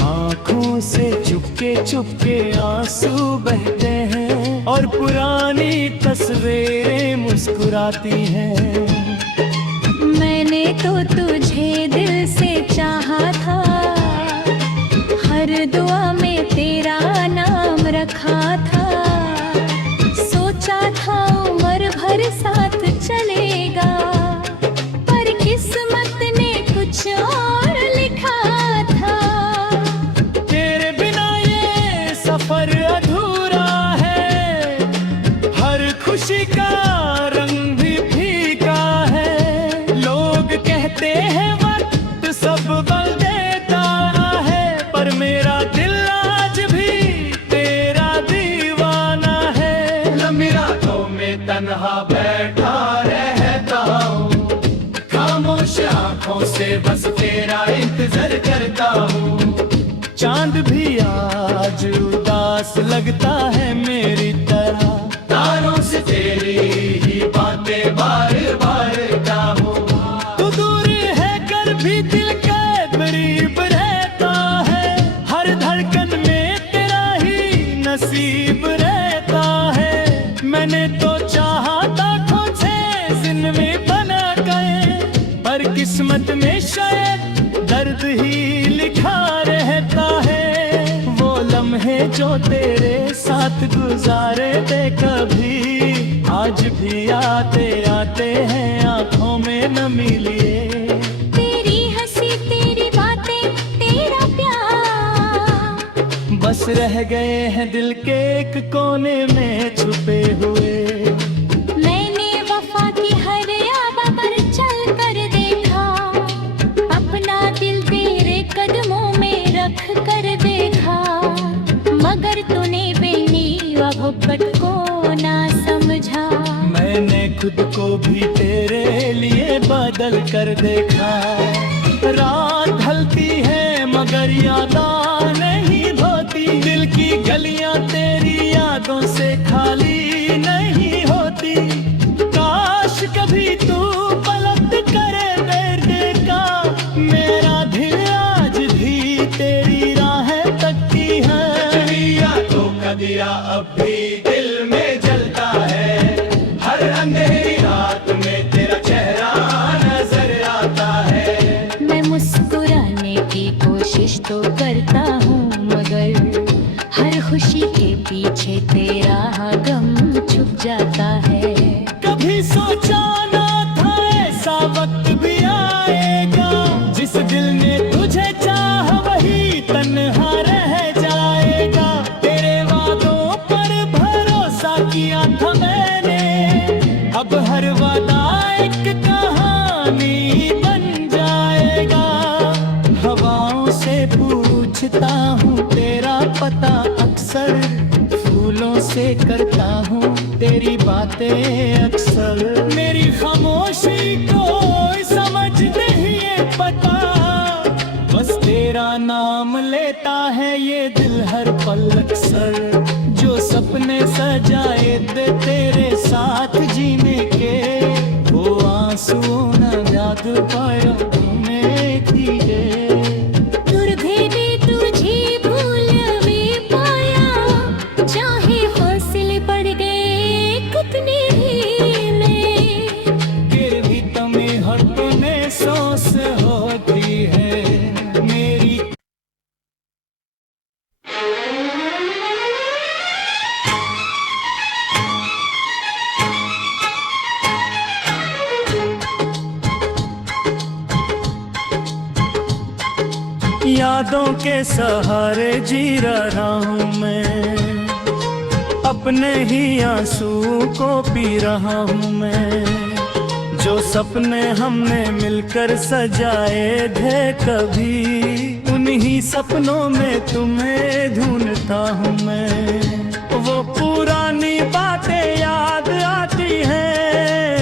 आँखों से चुपके चुपके आंसू बहते हैं, और पुरानी तस्वीरें मुस्कुराती हैं। मैंने तो तुझे दिल से चाहा था, हर दुआ में तेरा नाम रखा था। सोचा था उम्र भर साथ चलेगा, पर किस्मत ने कुछ और लिखा था। तेरे बिना ये सफर अधूरा है, हर खुशी का रंग भी फीका है। लोग कहते हैं वक्त सब बदल देता है, पर मेरा दिल आज भी तेरा दीवाना है। लंबी रातों में तन्हा बैठा रहता हूँ, खामोश आंखों से बस तेरा इंतजार करता हूँ। चांद भी आज उदास लगता है मेरी तरह, तारों से तेरी ही बातें बार बार गाऊं। तू दूर है कर भी दिल के करीब रहता है। हर धड़कन में तेरा ही नसीब रहता है। मैंने तो चाहा था खुद से जिंदगी बना गए, पर किस्मत में शायद दर्द ही लिखा रहता है। वो लम्हे जो तेरे साथ गुजारे थे कभी, आज भी आते आते हैं आंखों में नमी लिए। तेरी हंसी तेरी बातें तेरा प्यार बस रह गए हैं दिल के एक कोने में छुपे हुए। मैंने वफा की हर आबा पर चल कर देखा, अपना दिल तेरे कदमों में रख कर देखा। मगर तूने बेनी मोहब्बत को ना समझा। मैंने खुद को भी तेरे लिए बदल कर देखा। रात ढलती है मगर यादें नहीं धोती, दिल की गलियां तेरी यादों से खाली नहीं होती। काश कभी तू पलट करे मेरे का, मेरा दिल आज भी तेरी राहें तकती है। यादों का दिया अब भी दिल में जलता है, हर अंधेरी रात में तेरा चेहरा नजर आता है। मैं मुस्कुराने की कोशिश तो करता हूँ, मगर हर खुशी के पीछे तेरा गम छुप जाता है। कभी सोचा ना था ऐसा वक्त भी आएगा, जिस दिल ने पूछता हूँ तेरा पता अक्सर, फूलों से करता हूँ तेरी बातें अक्सर। मेरी खामोशी को समझ नहीं है पता, बस तेरा नाम लेता है ये दिल हर पल अक्सर। जो सपने सजाए दे तेरे साथ जीने के, वो आंसू न याद पाया तुम्हें किए। यादों के सहारे जी रहा हूँ मैं, अपने ही आंसू को पी रहा हूँ मैं। जो सपने हमने मिलकर सजाए थे कभी, उन्हीं सपनों में तुम्हें ढूंढता हूँ मैं। वो पुरानी बातें याद आती हैं,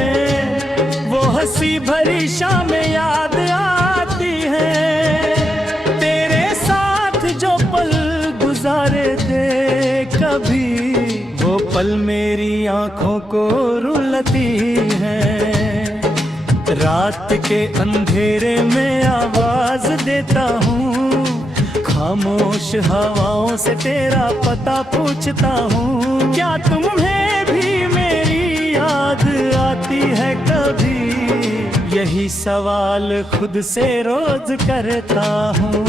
वो हंसी भरी शामें याद आती हैं। गुजारे थे कभी, वो पल मेरी आंखों को रुलाती है। रात के अंधेरे में आवाज देता हूँ, खामोश हवाओं से तेरा पता पूछता हूँ। क्या तुम्हें भी मेरी याद आती है कभी, यही सवाल खुद से रोज करता हूँ।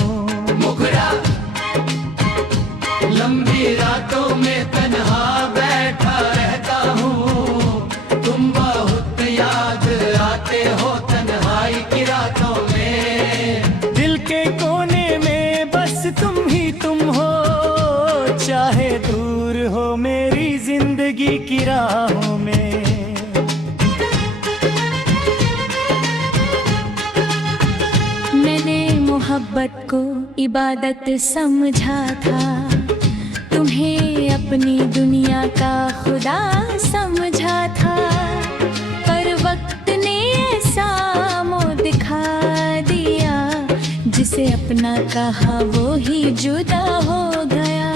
लंबी रातों में तन्हा बैठा रहता हूँ, तुम बहुत याद आते हो तन्हाई की रातों में। दिल के कोने में बस तुम ही तुम हो, चाहे दूर हो मेरी जिंदगी की राहों में। मैंने मोहब्बत को इबादत समझा था, तुम्हें अपनी दुनिया का खुदा समझा था। पर वक्त ने ऐसा मुँह दिखा दिया, जिसे अपना कहा वो ही जुदा हो गया।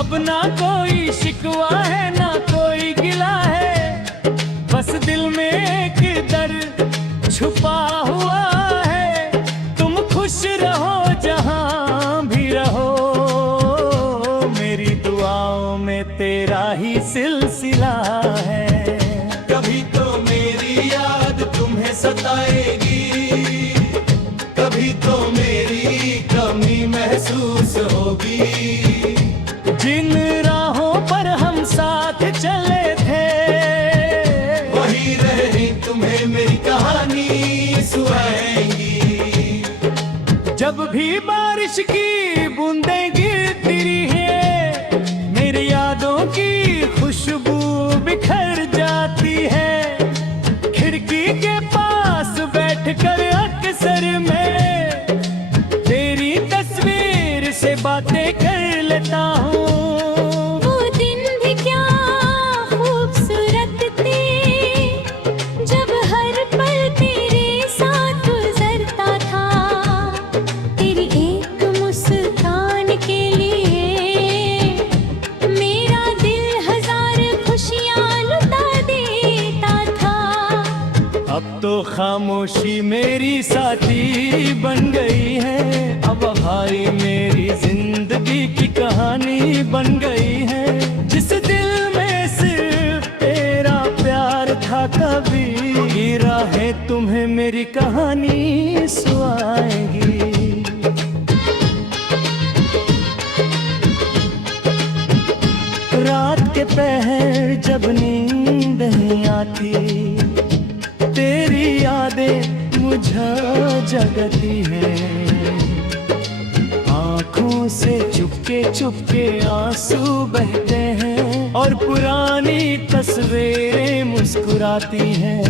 अब ना कोई शिकवा है ना कोई गिला है, बस दिल में एक दर्द छुपा हुआ है। तुम खुश रहो जहाँ भी रहो, तेरा ही सिलसिला है। कभी तो मेरी याद तुम्हें सताएगी, कभी तो मेरी कमी महसूस होगी। जिन राहों पर हम साथ चले थे, वही रही तुम्हें मेरी कहानी सुनाएंगी। जब भी बारिश की बूंदें गिरती है, यादों की खुशबू बिखर जाती है। खिड़की के पास बैठकर अक्सर मैं तेरी तस्वीर से बातें कर लेता हूँ। वो दिन भी क्या खूबसूरत थे, जब हर पल तेरे साथ गुजरता था। तेरी एक मुस्कान के लिए अब तो खामोशी मेरी साथी बन गई है। अब भाई मेरी जिंदगी की कहानी बन गई है। जिस दिल में सिर्फ तेरा प्यार था कभी, ये राहें तुम्हें मेरी कहानी सुनाएंगी। रात के पहर जब नींद नहीं आती, तेरी यादें मुझे जगती है। आँखों से चुपके चुपके आंसू बहते हैं और पुरानी तस्वीरें मुस्कुराती हैं।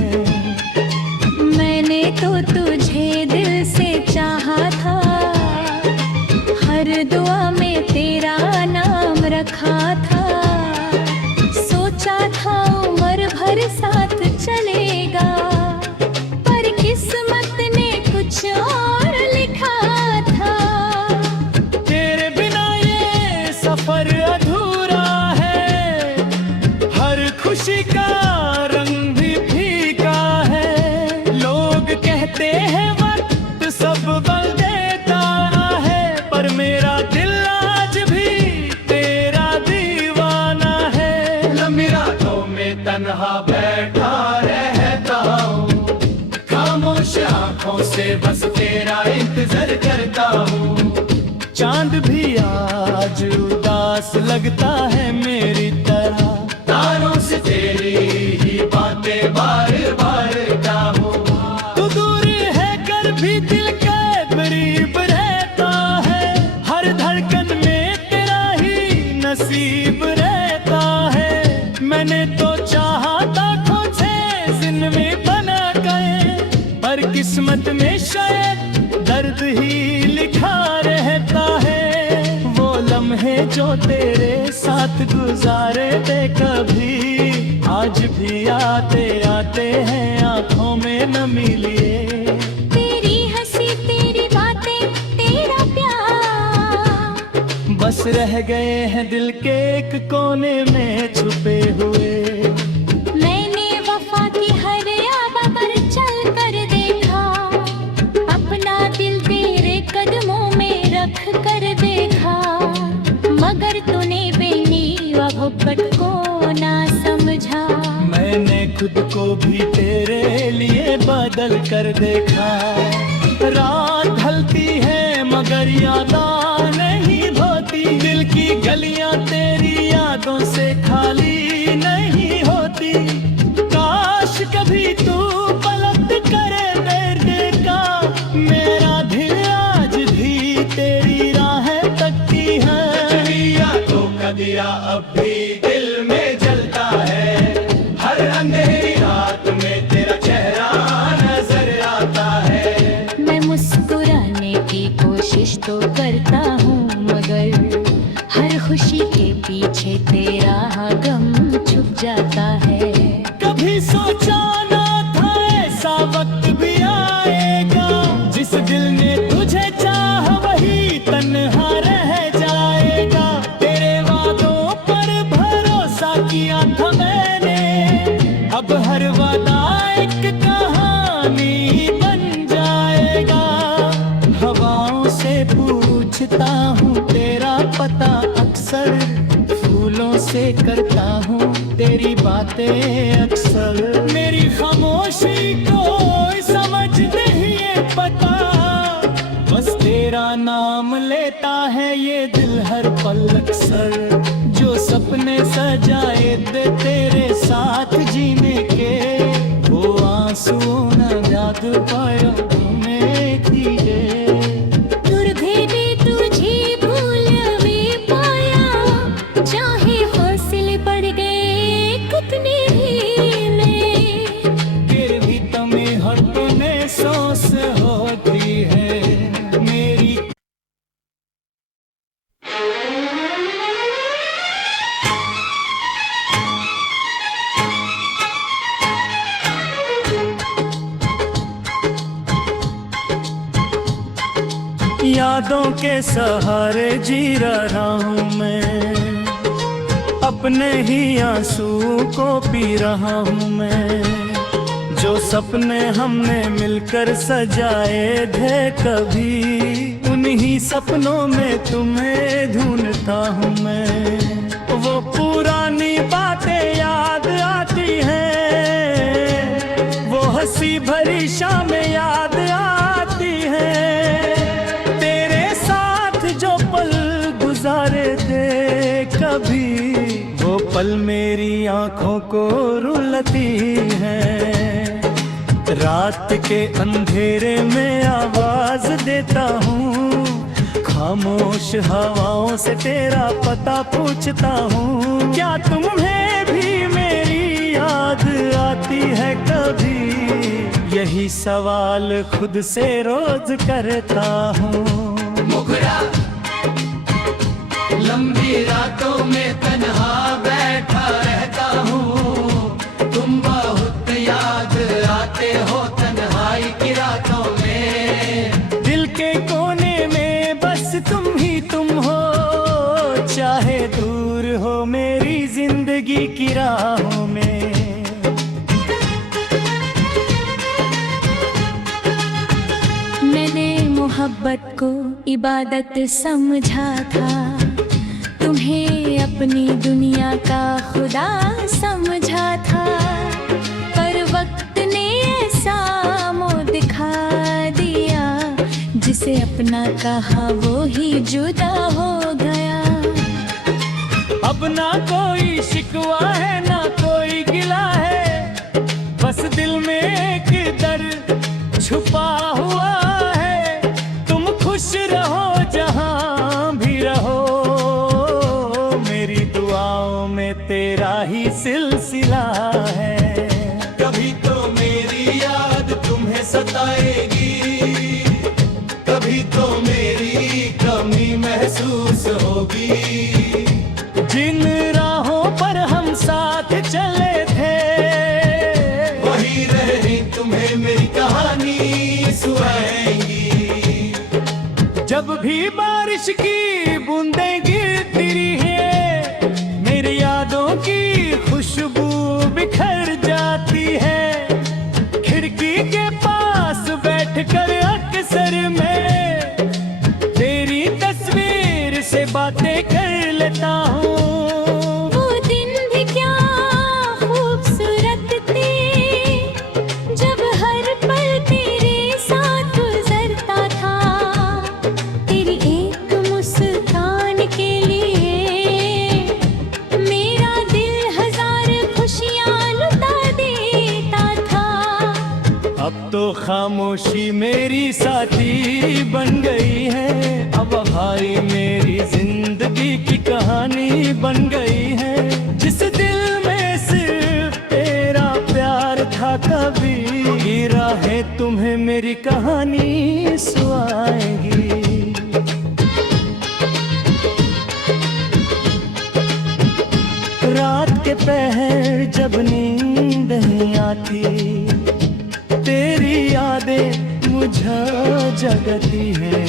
मैंने तो तुझे दिल से चाहा था, तेरा इंतजार करता हूँ। चांद भी आज उदास लगता है मेरी तरह, तारों से तेरी ही बातें बार बार चाहूँ। तू दूर है कर भी दिल के करीब रहता है, हर धड़कन में तेरा ही नसीब रहता है। मैंने तो चाहा था खुद से जिंदगी बना गए, पर किस्मत में शायद दर्द ही लिखा रहता है। वो लम्हे जो तेरे साथ गुजारे थे कभी, आज भी आते आते हैं आंखों में नमी लिए। तेरी हंसी तेरी बातें तेरा प्यार बस रह गए हैं दिल के एक कोने में छुपे हुए। मैंने वफा की हर आवा पर चल कर देखा, अपना दिल तेरे कदमों में रख कर देखा। मगर तूने बेनी मोहब्बत को ना समझा, मैंने खुद को भी तेरे लिए बदल कर देखा। रात ढलती है मगर यादां नहीं होती, दिल की गलियां तेरी यादों से खाली नहीं होती। काश कभी तू पलट करे मेरे का, मेरा दिल आज भी तेरी राहें तकती है। तो कदिया अब भी दिल में जलता है, हर अंधेरी रात में तेरा चेहरा नजर आता है। मैं मुस्कुराने की कोशिश तो करता हूँ, मगर हर खुशी के पीछे तेरा गम छुप जाता है। कभी सोचा ना था ऐसा वक्त भी आएगा, जिस दिल ने तुझे चाह वही तन्हा रह जाएगा। तेरे वादों पर भरोसा किया था मैंने, अब हर वादा एक कहानी बन जाएगा। हवाओं से पूछता हूँ तेरा पता अक्सर, फूलों से करता हूँ तेरी बातें अक्सर। मेरी खामोशी को समझ नहीं है पता, बस तेरा नाम लेता है ये दिल हर पल अक्सर। जो सपने सजाए थे तेरे साथ जीने के, वो आंसू न याद पाया तुम्हें किए। दूर भी तुझे भूल भी पाया, चाहे हौसले पड़ गए कितने ढीले, फिर भी तुम्हें हटने सोच होती है मेरी। यादों के सहारे जी रहा हूँ मैं, अपने ही आंसू को पी रहा हूँ मैं। जो सपने हमने मिलकर सजाए थे कभी, उन्हीं सपनों में तुम्हें ढूंढता हूँ मैं। वो पुरानी बातें याद आती हैं, वो हंसी भरी शामें याद आती हैं। तेरे साथ जो पल गुजारे थे कभी, वो पल मेरी आंखों को रुलाती हैं। रात के अंधेरे में आवाज देता हूँ, खामोश हवाओं से तेरा पता पूछता हूँ। क्या तुम्हें भी मेरी याद आती है कभी, यही सवाल खुद से रोज करता हूँ। मुखरा लंबी रातों में तन्हा बैठा रहता हूँ, तुम बहुत याद आते हो तन्हाई की रातों में। दिल के कोने में बस तुम ही तुम हो, चाहे दूर हो मेरी जिंदगी की राहों में। मैंने मोहब्बत को इबादत समझा था, तुम्हें अपनी दुनिया का खुदा समझा था। पर वक्त ने ऐसा मुँह दिखा दिया, जिसे अपना कहा वो ही जुदा हो गया। अब ना कोई शिकवा है ना कोई गिला है, बस दिल में एक दर्द छुपा हुआ है। तुम खुश रहो जहां भी रहो, मेरी दुआओं में तेरा ही सिलसिला है। कभी तो मेरी याद तुम्हें सताएगी, कभी तो मेरी कमी महसूस होगी। जिन राहों पर हम साथ चले थे, वही रहे तुम्हें मेरी कहानी सुनाएंगी। जब भी बारिश की बूंदें गिरती है, मेरी यादों की खुशबू बिखर जाती है। खिड़की के पास बैठकर अक्सर मैं तेरी तस्वीर से बातें कर लेता हूँ। वो दिन भी क्या खूबसूरत थे, जब हर पल तेरे साथ गुजरता था। तेरी एक मुस्कान के लिए मेरा दिल हजार खुशियाँ लुटा देता था। अब तो खामोशी मेरी साथी बन गई है, अब भाई मेरी जिंदगी की कहानी बन गई है। जिस दिल में सिर्फ तेरा प्यार था, कभी राहें तुम्हें मेरी कहानी सुनाएंगी। रात के पहर जब नींद नहीं आती, तेरी यादें मुझे जगती हैं।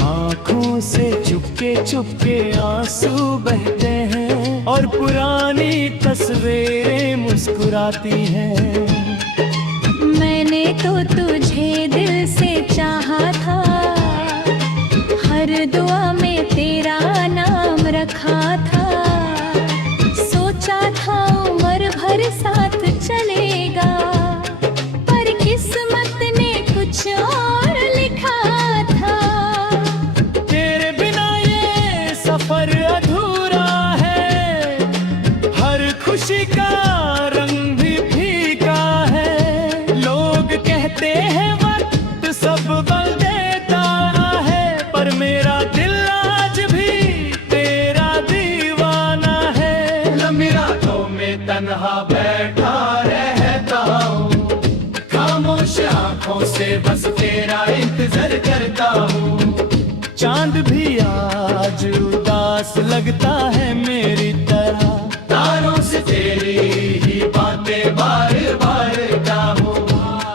आँखों से चुपके चुपके आंसू बहते हैं, और पुरानी तस्वीरें मुस्कुराती हैं। मैंने तो तुझे दिल से चाहा था, हर दुआ में तेरा नाम रखा था। सोचा था उम्र भर साथ चलेगा, पर किस्मत ने कुछ और लिखा था। तेरे बिना ये सफर अधूरा है, हर खुशी का रंग भी फीका है। लोग कहते हैं वक्त सब बदल देता है, पर मेरा दिल आज भी तेरा दीवाना है। लंबी रातों में तन्हा बैठा रहता हूँ, खामोश आंखों से बस तेरा इंतजार करता हूँ। चांद भी आज उदास लगता है मेरी तरह, तारों से तेरी ही बातें बार बार गाऊं।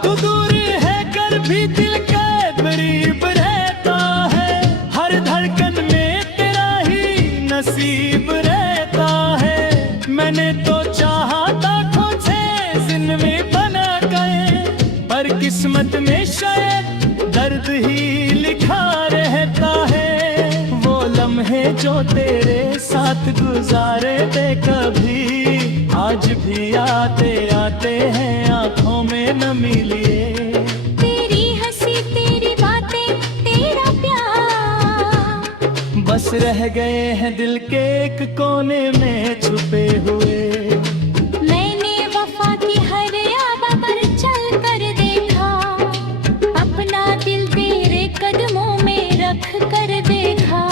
तू दूर है कर भी दिल के करीब रहता है। हर धड़कन में तेरा ही नसीब रहता है। मैंने तो चाहा था खोजे जिंदगी बना गए, पर किस्मत में शायद दर्द ही लिखा रहता है। वो लम्हे जो तेरे साथ गुजारे थे कभी, आज भी आते आते हैं आंखों में नमी लिए। तेरी हंसी तेरी बातें तेरा प्यार बस रह गए हैं दिल के एक कोने में छुपे हुए। मैंने वफा की हर आबा पर चल कर देखा, अपना दिल तेरे कदमों में रख कर देखा।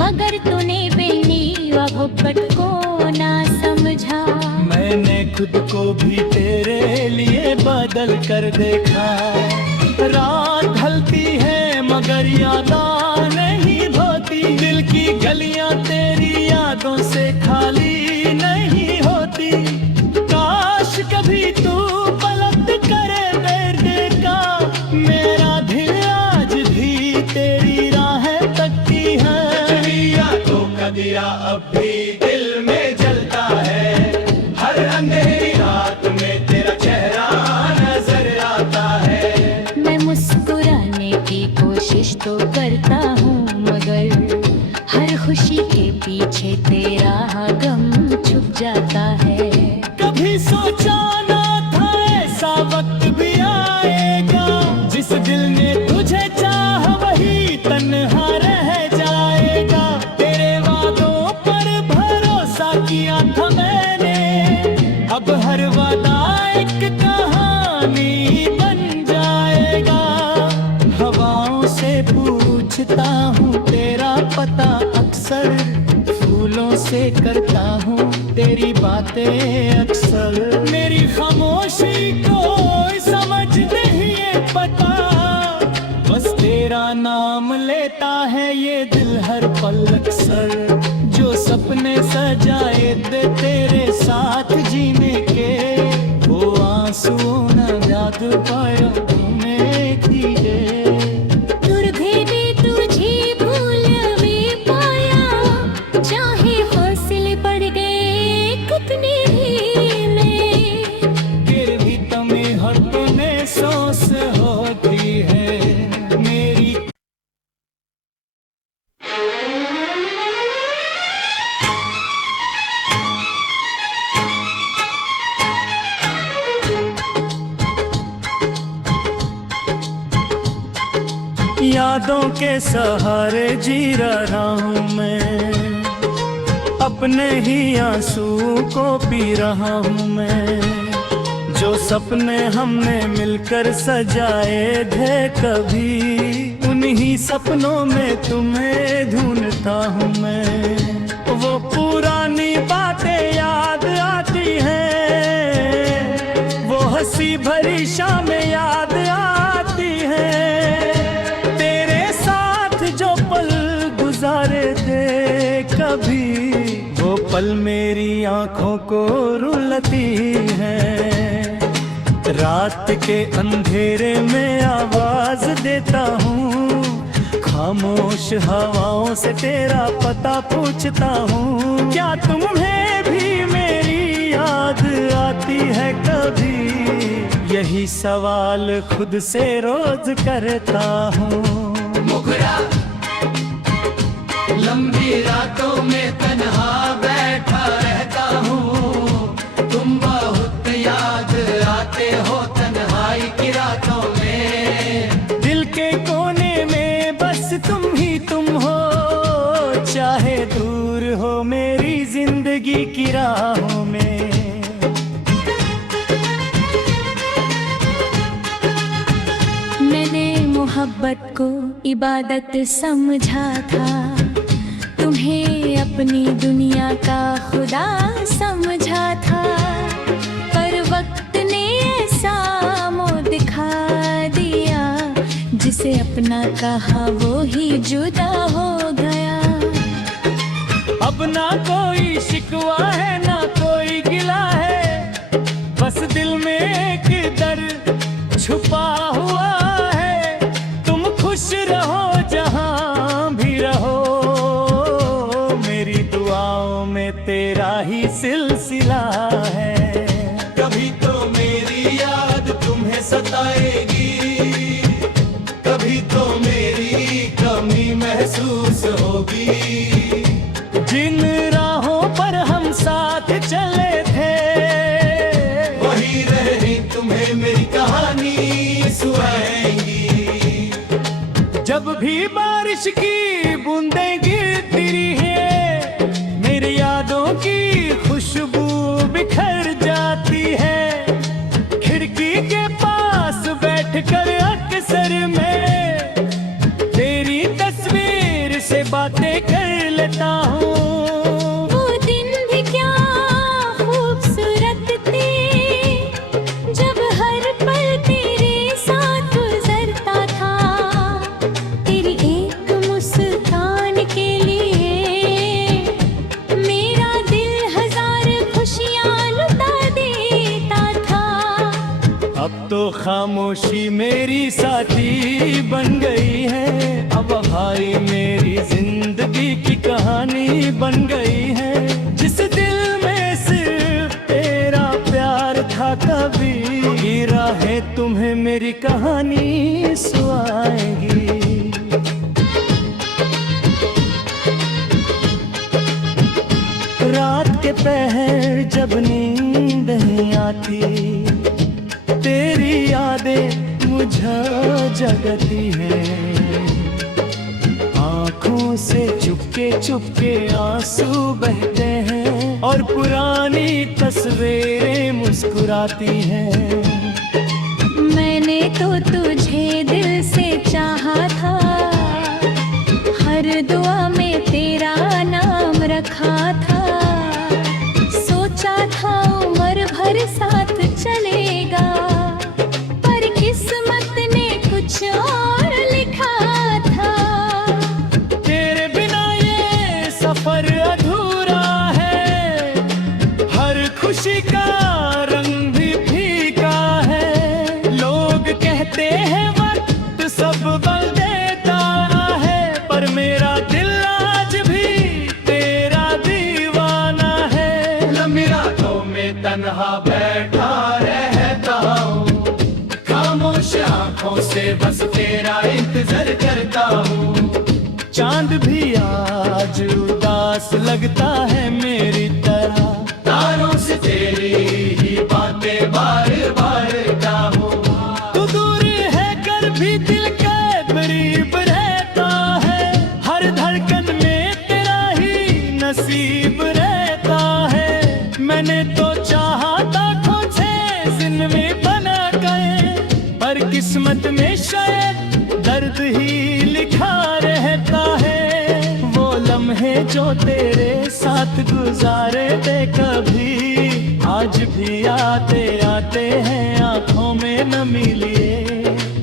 मगर तूने बेनी मोहब्बत को ना समझा। मैंने खुद को भी तेरे लिए बदल कर देखा। रात ढलती है मगर यादें नहीं धोती, दिल की गलियां तेरी यादों से खाली नहीं होती। काश कभी तू पलट करे मेरे का, मेरा दिल आज भी तेरी राहें तकती है। यादों का दिया अब भी दिल में जलता है, हर अंधेरी रात में तेरा चेहरा नजर आता है। मैं मुस्कुराने की कोशिश तो करता हूँ, मगर हर खुशी के पीछे तेरा गम छुप जाता है। कभी सोचा ना था ऐसा वक्त भी आएगा, जिस दिल ने पूछता हूँ तेरा पता अक्सर, फूलों से करता हूँ तेरी बातें अक्सर। मेरी खामोशी को समझ नहीं है पता, बस तेरा नाम लेता है ये दिल हर पल अक्सर। जो सपने सजाए दे तेरे साथ जीने के, वो आंसुओं न याद पाया तुम्हें कीजिए। यादों के सहारे जी रहा हूँ मैं, अपने ही आंसू को पी रहा हूँ मैं। जो सपने हमने मिलकर सजाए थे कभी, उन्हीं सपनों में तुम्हें ढूंढता हूँ मैं। वो पुरानी बातें याद आती हैं, वो हंसी भरी शामें याद आती हैं। गुजारे थे कभी, वो पल मेरी आंखों को रुलाती है। रात के अंधेरे में आवाज देता हूँ, खामोश हवाओं से तेरा पता पूछता हूँ। क्या तुम्हें भी मेरी याद आती है कभी, यही सवाल खुद से रोज करता हूँ। लंबी रातों में तन्हा बैठा रहता हूँ, तुम बहुत याद आते हो तन्हाई की रातों में। दिल के कोने में बस तुम ही तुम हो, चाहे दूर हो मेरी जिंदगी की राहों में। मैंने मोहब्बत को इबादत समझा था, तुम्हें अपनी दुनिया का खुदा समझा था। पर वक्त ने ऐसा मुँह दिखा दिया, जिसे अपना कहा वो ही जुदा हो गया। अब ना कोई शिकवा है ना कोई गिला है, बस दिल में एक दर्द छुपा हुआ है। तुम खुश रहो जहाँ भी रहो, तेरा ही सिलसिला है। कभी तो मेरी याद तुम्हें सताएगी, कभी तो मेरी कमी महसूस होगी। जिन राहों पर हम साथ चले थे, वही रही तुम्हें मेरी कहानी सुनाएंगी। जब भी बारिश की बूंदें गिरती है, यादों की खुशबू बिखर जाती है। खिड़की के पास बैठकर अक्सर मैं तेरी तस्वीर से बातें कर लेता हूँ। वो दिन भी क्या खूबसूरत थे, जब हर पल तेरे साथ गुजरता था। तेरी एक मुस्कान के लिए अब तो खामोशी मेरी साथी बन गई है। अब भाई मेरी जिंदगी की कहानी बन गई है। जिस दिल में सिर्फ तेरा प्यार था कभी, ये राहें तुम्हें मेरी कहानी सुनाएंगी। रात के पहर जब नींद नहीं आती, तेरी यादें मुझे जगती है। आँखों से चुपके चुपके आंसू बहते हैं और पुरानी तस्वीरें मुस्कुराती हैं। मैंने तो तुझे दिल से चाहा था, तेरा इंतजार करता हूँ। चांद भी आज उदास लगता है मेरी तरह, तारों से तेरी ही बातें बार बार चाहूँ। तू दूर है कर भी दिल के करीब रहता है, हर धड़कन में तेरा ही नसीब रहता है। मैंने तो चाहा था खोजे जिंदगी बना गए, पर किस्मत में शायद दर्द ही लिखा रहता है। वो लम्हे जो तेरे साथ गुजारे थे कभी, आज भी आते आते हैं आंखों में नमी लिए।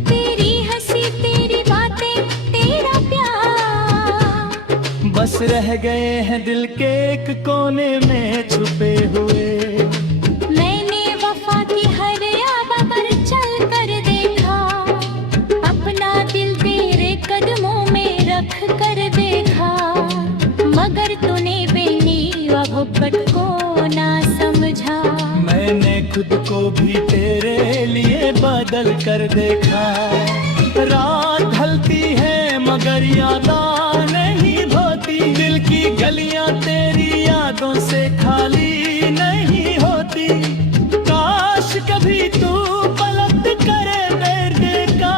तेरी हंसी तेरी बातें तेरा प्यार बस रह गए हैं दिल के एक कोने में छुपे हुए। मैंने वफा की हर आवा पर चल कर देखा, अपना दिल तेरे कदमों में रख कर देखा। मगर तूने बेनी मोहब्बत को ना समझा। मैंने खुद को भी तेरे लिए बदल कर देखा। रात ढलती है मगर यादें नहीं धोती, दिल की गलियां तेरी यादों से खाली नहीं होती। काश कभी तू पलट करे मेरे का,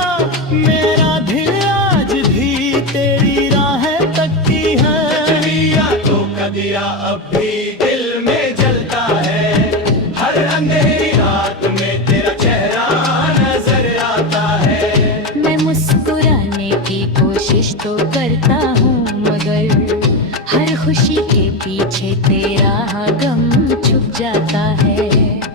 मेरा दिल आज भी तेरी राहें तकती है। तो कदिया अब भी दिल में जलता है, हर अंधेरी रात में तेरा चेहरा नजर आता है। मैं मुस्कुराने की कोशिश तो करता हूँ, मगर हर खुशी के पीछे तेरा गम छुप जाता है।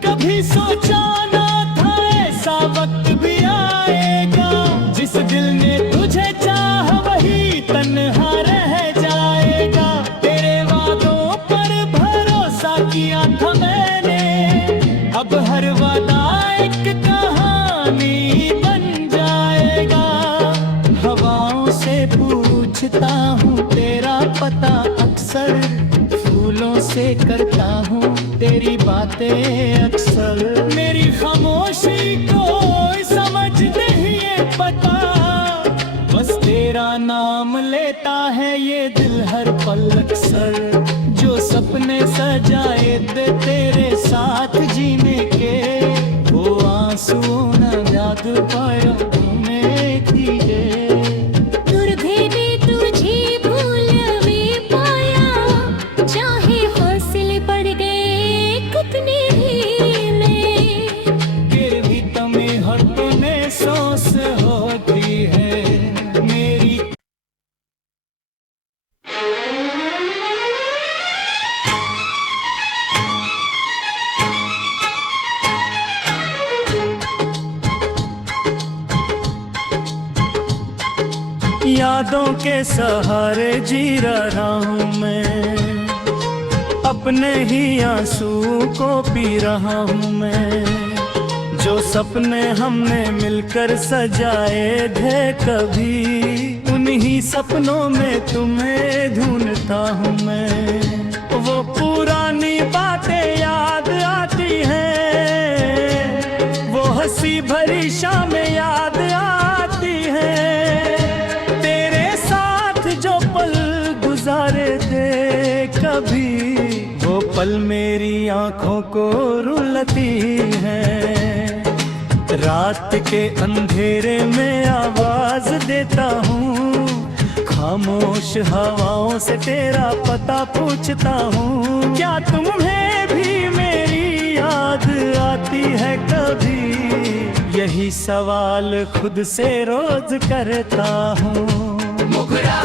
कभी सोचा ना था ऐसा वक्त भी आएगा, जिस दिल ने तुझे चाहा वही तन्हा रह जाएगा। तेरे वादों पर भरोसा किया था मैंने, अब हर वादा एक कहानी बन जाएगा। हवाओं से पूछता हूँ तेरा पता अक्सर, फूलों से करता हूँ तेरी बातें अक्सर। मेरी खामोशी को समझ नहीं है पता, बस तेरा नाम लेता है ये दिल हर पल अक्सर। जो सपने सजाए थे तेरे साथ जीने के, वो आंसू न याद पाया तूने किए। दूर भी तुझे भूल भी पाया, चाहे हौसले पड़ गए कितने ढीले। फिर भी तुम्हें हर तूने सोच होती है मेरी। यादों के सहारे जी रहा हूँ मैं, अपने ही आंसू को पी रहा हूँ मैं। जो सपने हमने मिलकर सजाए थे कभी, उन्हीं सपनों में तुम्हें ढूंढता हूँ मैं। वो पुरानी बातें याद आती हैं, वो हंसी भरी शामें याद आती हैं। तेरे साथ जो पल गुजारे थे कभी, वो पल मेरी आंखों को रुलाती हैं। रात के अंधेरे में आवाज देता हूँ, खामोश हवाओं से तेरा पता पूछता हूँ। क्या तुम्हें भी मेरी याद आती है कभी, यही सवाल खुद से रोज करता हूँ। मुखरा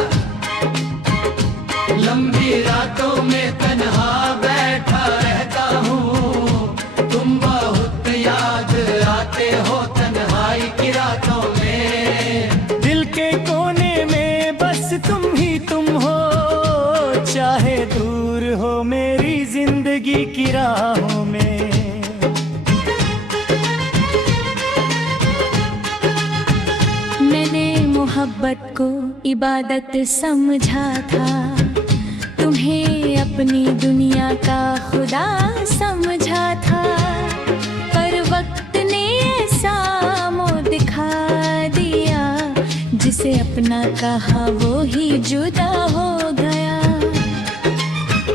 लंबी रातों में तन्हा बैठा रहता हूँ, तुम बहुत याद आते हो तन्हाई की रातों में। दिल के कोने में बस तुम ही तुम हो, चाहे दूर हो मेरी जिंदगी की राहों में। मैंने मोहब्बत को इबादत समझा था, तुम्हें अपनी दुनिया का खुदा समझा था। पर वक्त ने ऐसा मुँह दिखा दिया, जिसे अपना कहा वो ही जुदा हो गया।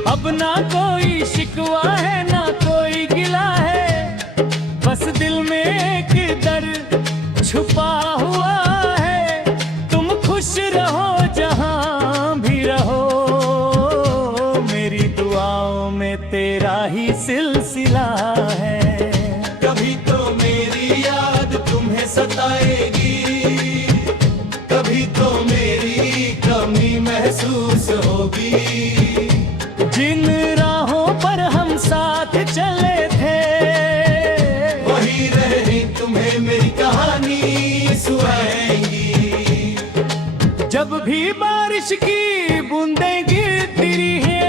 अब ना कोई शिकवा है ना कोई गिला है, बस दिल में एक दर्द छुपा हुआ है। तुम खुश रहो जहां भी रहो, मेरी दुआओं में तेरा ही सिलसिला है। कभी तो मेरी याद तुम्हें सताएगी, कभी तो मेरी कमी महसूस होगी। जिन राहों पर हम साथ चले थे, वही रहनी तुम्हें मेरी कहानी सुनाएंगी। जब भी बारिश की बूंदें गिरती है,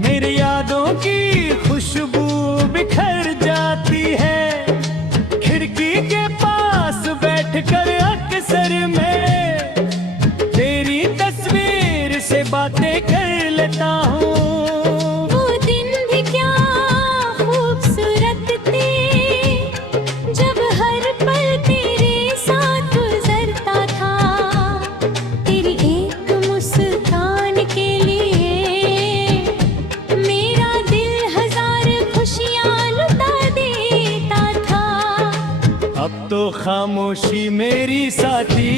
मेरी यादों की खुशबू बिखर जाती है। खिड़की के पास बैठकर अक्सर मैं तेरी तस्वीर से बातें कर लेता हूँ। वो दिन भी क्या खूबसूरत थे, जब हर पल तेरे साथ गुजरता था। तेरी एक मुस्कान के लिए मेरा दिल हजार खुशियाँ लुटा देता था। अब तो खामोशी मेरी साथी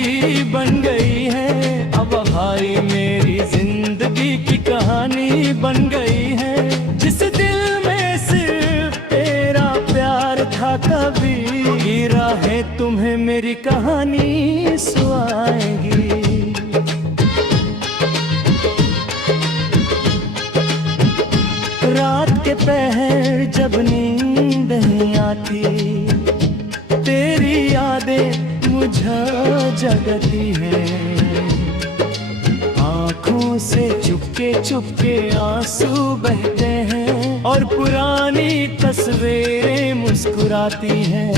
बन गई है, अब वफाई मेरी जिंदगी की कहानी बन गई है। जिस दिल में सिर्फ तेरा प्यार था, कभी राहें तुम्हें मेरी कहानी सुनाएंगी। रात के पहर जब नींद नहीं आती, तेरी यादें मुझे जगती हैं। आँखों से चुपके चुपके आंसू बहते हैं, और पुरानी तस्वीरें मुस्कुराती हैं।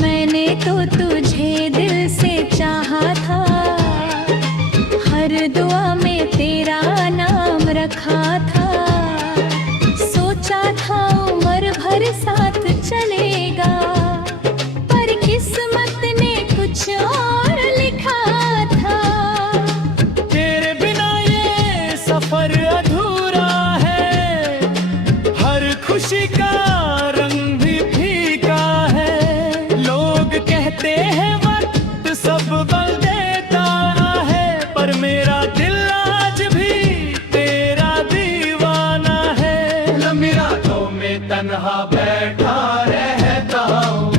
मैंने तो तुझे दिल से चाहा था, हर दुआ में तेरा नाम रखा था। सोचा था उम्र भर साथ चलेगा, पर किस्मत ने कुछ और लिखा था। तेरे बिना ये सफर अधूरा है, हर खुशी का रंग भी फीका है। लोग कहते हैं वक्त सब बदल देता है, पर मेरा दिल आज भी तेरा दीवाना है। लंबी रातों में तन्हा बैठा रहता हूँ,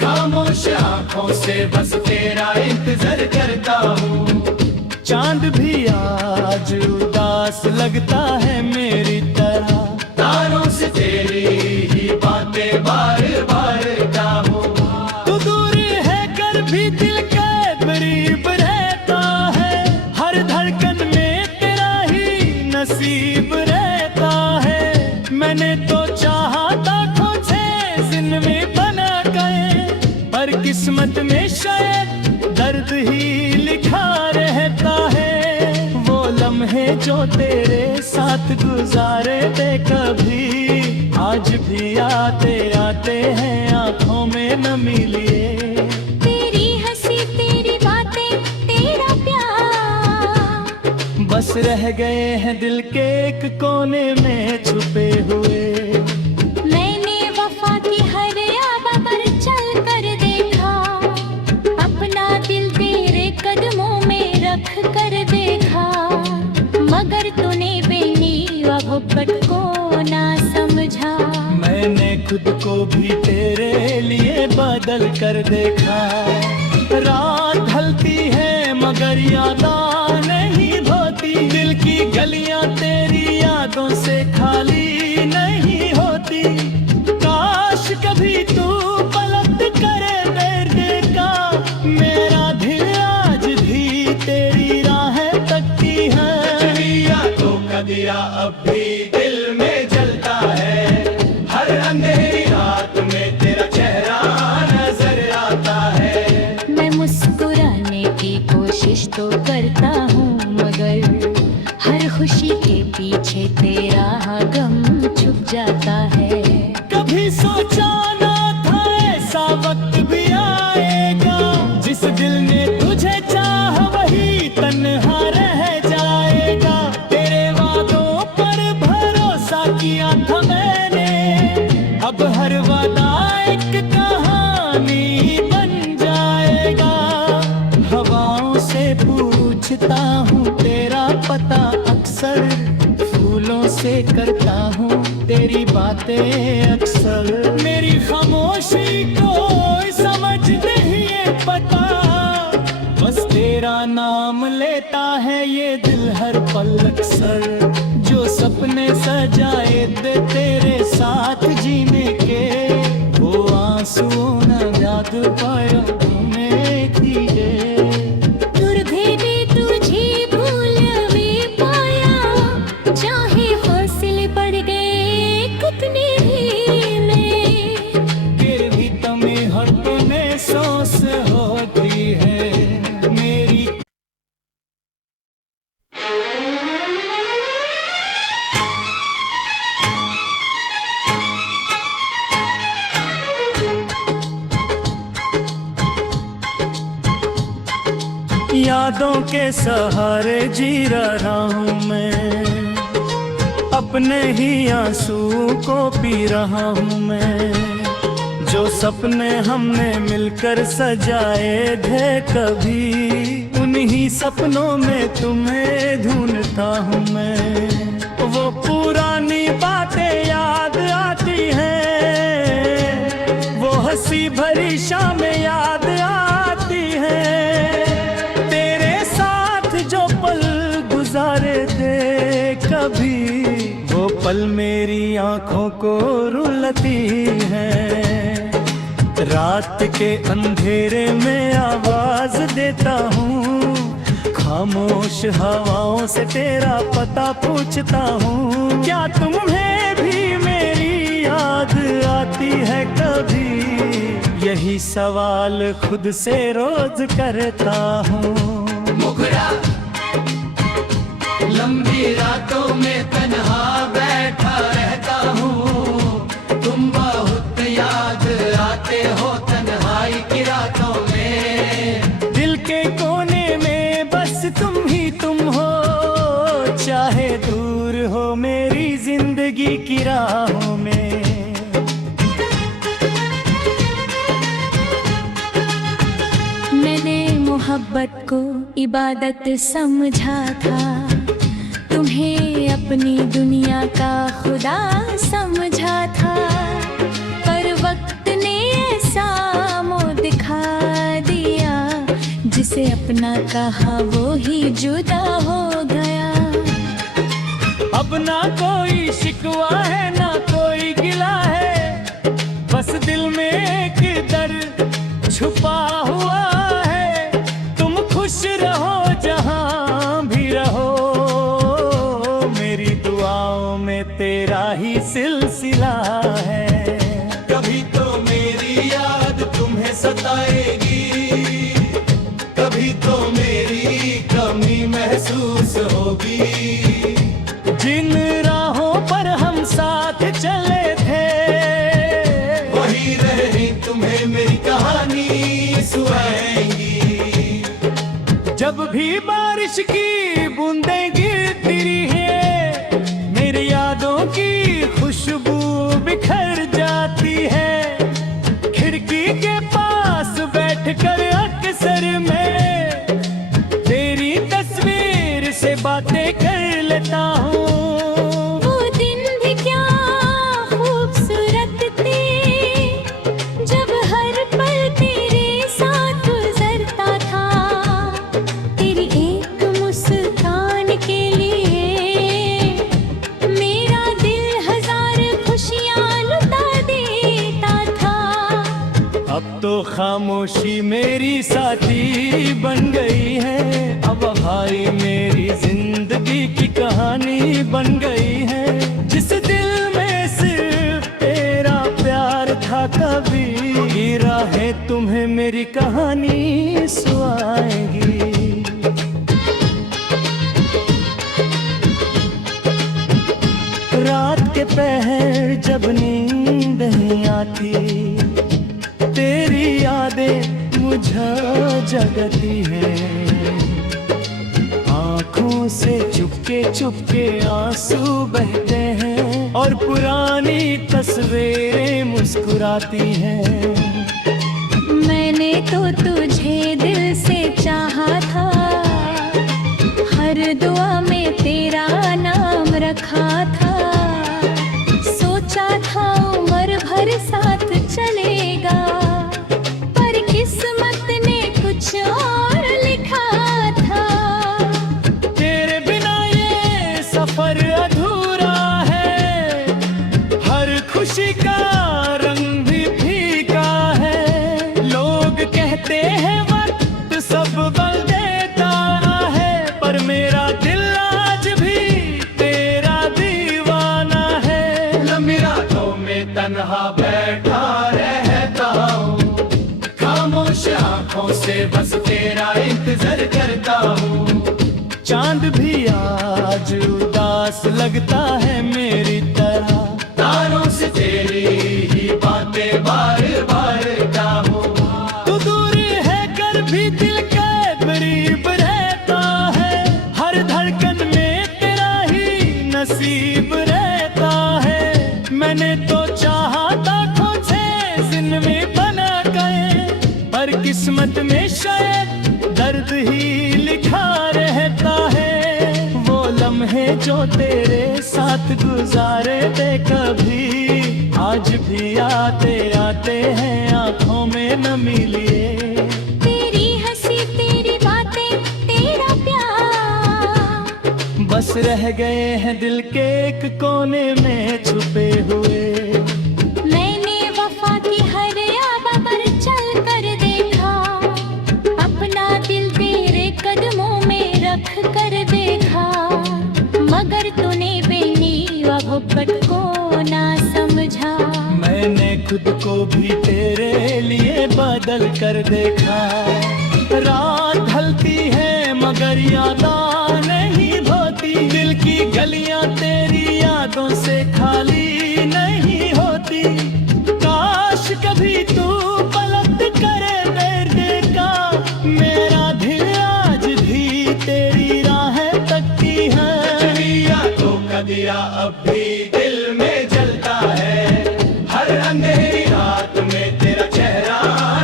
खामोश आंखों से बस तेरा इंतजार करता हूँ। चांद भी आज उदास लगता है मेरी तरह, तारों से तेरी ही बातें बार बार गाऊं। तू दूर है कर भी दिल के करीब रहता है। हर धड़कन में तेरा ही नसीब रहता है। मैंने तो चाहा था खोजे जिंदगी बना गए, पर किस्मत में शायद दर्द ही लिखा रहता है। वो लम्हे जो तेरे साथ गुजारे थे कभी, आज भी आते आते हैं आंखों में नमी लिए। तेरी हंसी तेरी बातें तेरा प्यार बस रह गए हैं दिल के एक कोने में छुपे हुए। मैंने वफा की हर आबा पर चल कर देखा, अपना दिल तेरे कदमों में रख कर देखा। मगर तूने बेनी व मोहब्बत को ना समझा। मैंने खुद को भी तेरे लिए बदल कर देखा। रात ढलती है मगर यादें नहीं धोती, दिल की गलियां तेरी यादों से खाली नहीं होती। काश कभी तू पलट करे दर्द का, मेरा दिल आज भी तेरी राहें तकती है। यादों का दिया अब भी दिल में जलता है, हर अंधेरी रात में तेरा चेहरा नजर आता है। मैं मुस्कुराने की कोशिश तो करता हूँ, मगर हर खुशी के पीछे तेरा गम छुप जाता है। कभी सोचा ना था ऐसा वक्त भी आएगा, जिस दिल ने पूछता हूँ तेरा पता अक्सर, फूलों से करता हूँ तेरी बातें अक्सर। मेरी खामोशी को समझ नहीं है पता, बस तेरा नाम लेता है ये दिल हर पल अक्सर। जो सपने सजाए दे तेरे साथ जीने के, वो आंसुओं न याद पाया तुम्हें दिए। यादों के सहारे जी रहा हूँ मैं, अपने ही आंसू को पी रहा हूँ मैं। जो सपने हमने मिलकर सजाए थे कभी, उन्हीं सपनों में तुम्हें ढूंढता हूँ मैं। वो पुरानी बातें याद आती हैं, वो हंसी भरी शामें याद आती हैं। गुजारे थे कभी, वो पल मेरी आंखों को रुलाती है। रात के अंधेरे में आवाज देता हूँ, खामोश हवाओं से तेरा पता पूछता हूँ। क्या तुम्हें भी मेरी याद आती है कभी, यही सवाल खुद से रोज करता हूँ। लंबी रातों में तन्हा बैठा रहता हूँ, तुम बहुत याद आते हो तन्हाई की रातों में। दिल के कोने में बस तुम ही तुम हो, चाहे दूर हो मेरी जिंदगी की राहों में। मैंने मोहब्बत को इबादत समझा था, तुम्हें अपनी दुनिया का खुदा समझा था। पर वक्त ने ऐसा मुँह दिखा दिया, जिसे अपना कहा वो ही जुदा हो गया। अब ना कोई शिकवा है ना कोई गिला है, बस दिल में एक दर्द छुपा हुआ है। तुम खुश रहो जहाँ भी रहो, तेरा ही सिलसिला है। कभी तो मेरी याद तुम्हें सताएगी, कभी तो मेरी कमी महसूस होगी। जिन राहों पर हम साथ चले थे, वही रही तुम्हें मेरी कहानी सुनाएंगी। जब भी बारिश की बूंदें गिरती है, यादों की खुशबू बिखर जाती है। खिड़की के पास बैठकर अक्सर मैं तेरी तस्वीर से बातें कर लेता हूँ। वो दिन भी क्या खूबसूरत थे, जब हर पल तेरे साथ गुजरता था। तेरी एक मुस्कान के लिए अब तो खामोशी मेरी साथी बन गई है। अब भाई मेरी जिंदगी की कहानी बन गई है। जिस दिल में सिर्फ तेरा प्यार था कभी, ये राहें तुम्हें मेरी कहानी सुनाएंगी। रात के पहर जब नींद नहीं आती, तेरी यादें मुझे जगती है। आँखों से चुपके चुपके आंसू बहते हैं, और पुरानी तस्वीरें मुस्कुराती हैं। मैंने तो तुझे दिल से चाहा था, से बस तेरा इंतजार करता हूँ। चांद भी आज उदास लगता है मेरी तरह, तारों से तेरी ही बातें बार बार चाहूं। तू दूर है कर भी दिल के करीब रहता है, हर धड़कन में तेरा ही नसीब रहता है। मैंने तो चाहा था खुद से जिंदगी बना गए, पर किस्मत में शायद दर्द ही लिखा रहता है। वो लम्हे जो तेरे साथ गुजारे थे कभी, आज भी आते आते हैं आंखों में नमी लिए। तेरी हंसी तेरी बातें तेरा प्यार बस रह गए हैं दिल के एक कोने में छुपे हुए। मैंने वफा की हर आबा पर चल कर देखा, अपना दिल तेरे कदमों में रख कर देखा। मगर तूने बेनी मोहब्बत को ना समझा, मैंने खुद को भी तेरे लिए बदल कर देखा। रात ढलती है मगर यादां नहीं होती, दिल की गलियां तेरी यादों से खाली नहीं होती। काश कभी तू पलट करे मेरे का, मेरा दिल आज भी तेरी राहें तकती है। चलिया तो कदिया अब भी दिल में जलता है, हर अंधेरी रात में तेरा चेहरा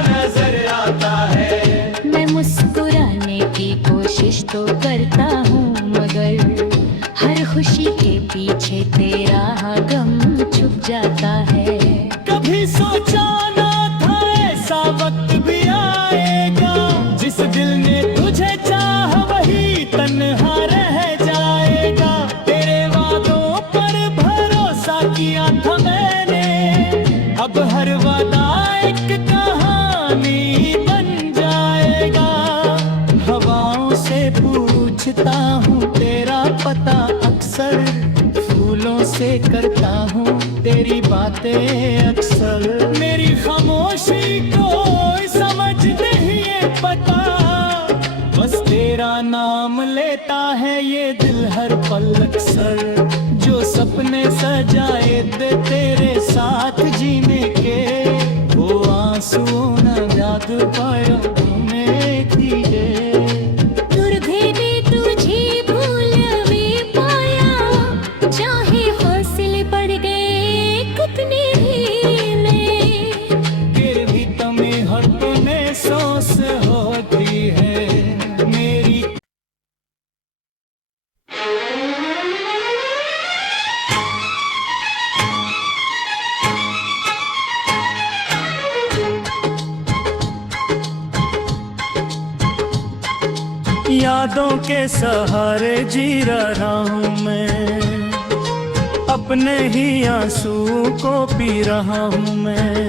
नजर आता है। मैं मुस्कुराने की कोशिश तो करता हूँ, मगर हर खुशी के पीछे तेरा गम छुप जाता है। कभी सोचा ना था ऐसा वक्त भी आएगा, जिस दिल ने तुझे चाहा वही तन्हा रह जाएगा। तेरे वादों पर भरोसा किया था मैंने, अब हर वादा एक कहानी बन जाएगा। हवाओं से पूछता हूँ तेरा पता अक्सर, फूलों से करता हूँ तेरी बातें अक्सर। मेरी खामोशी को समझ नहीं है पता, बस तेरा नाम लेता है ये दिल हर पल अक्सर। जो सपने सजाए थे तेरे साथ जीने के, वो आंसू न याद पाया तुम्हें दिए। दूर भी तुझे भूल भी पाया, चाहे हौसले पड़ गए कितने ढीले, फिर भी तुम्हें हर तुम्हें सोच होती है मेरी। यादों के सहारे जी रहा हूँ मैं, अपने ही आंसू को पी रहा हूँ मैं।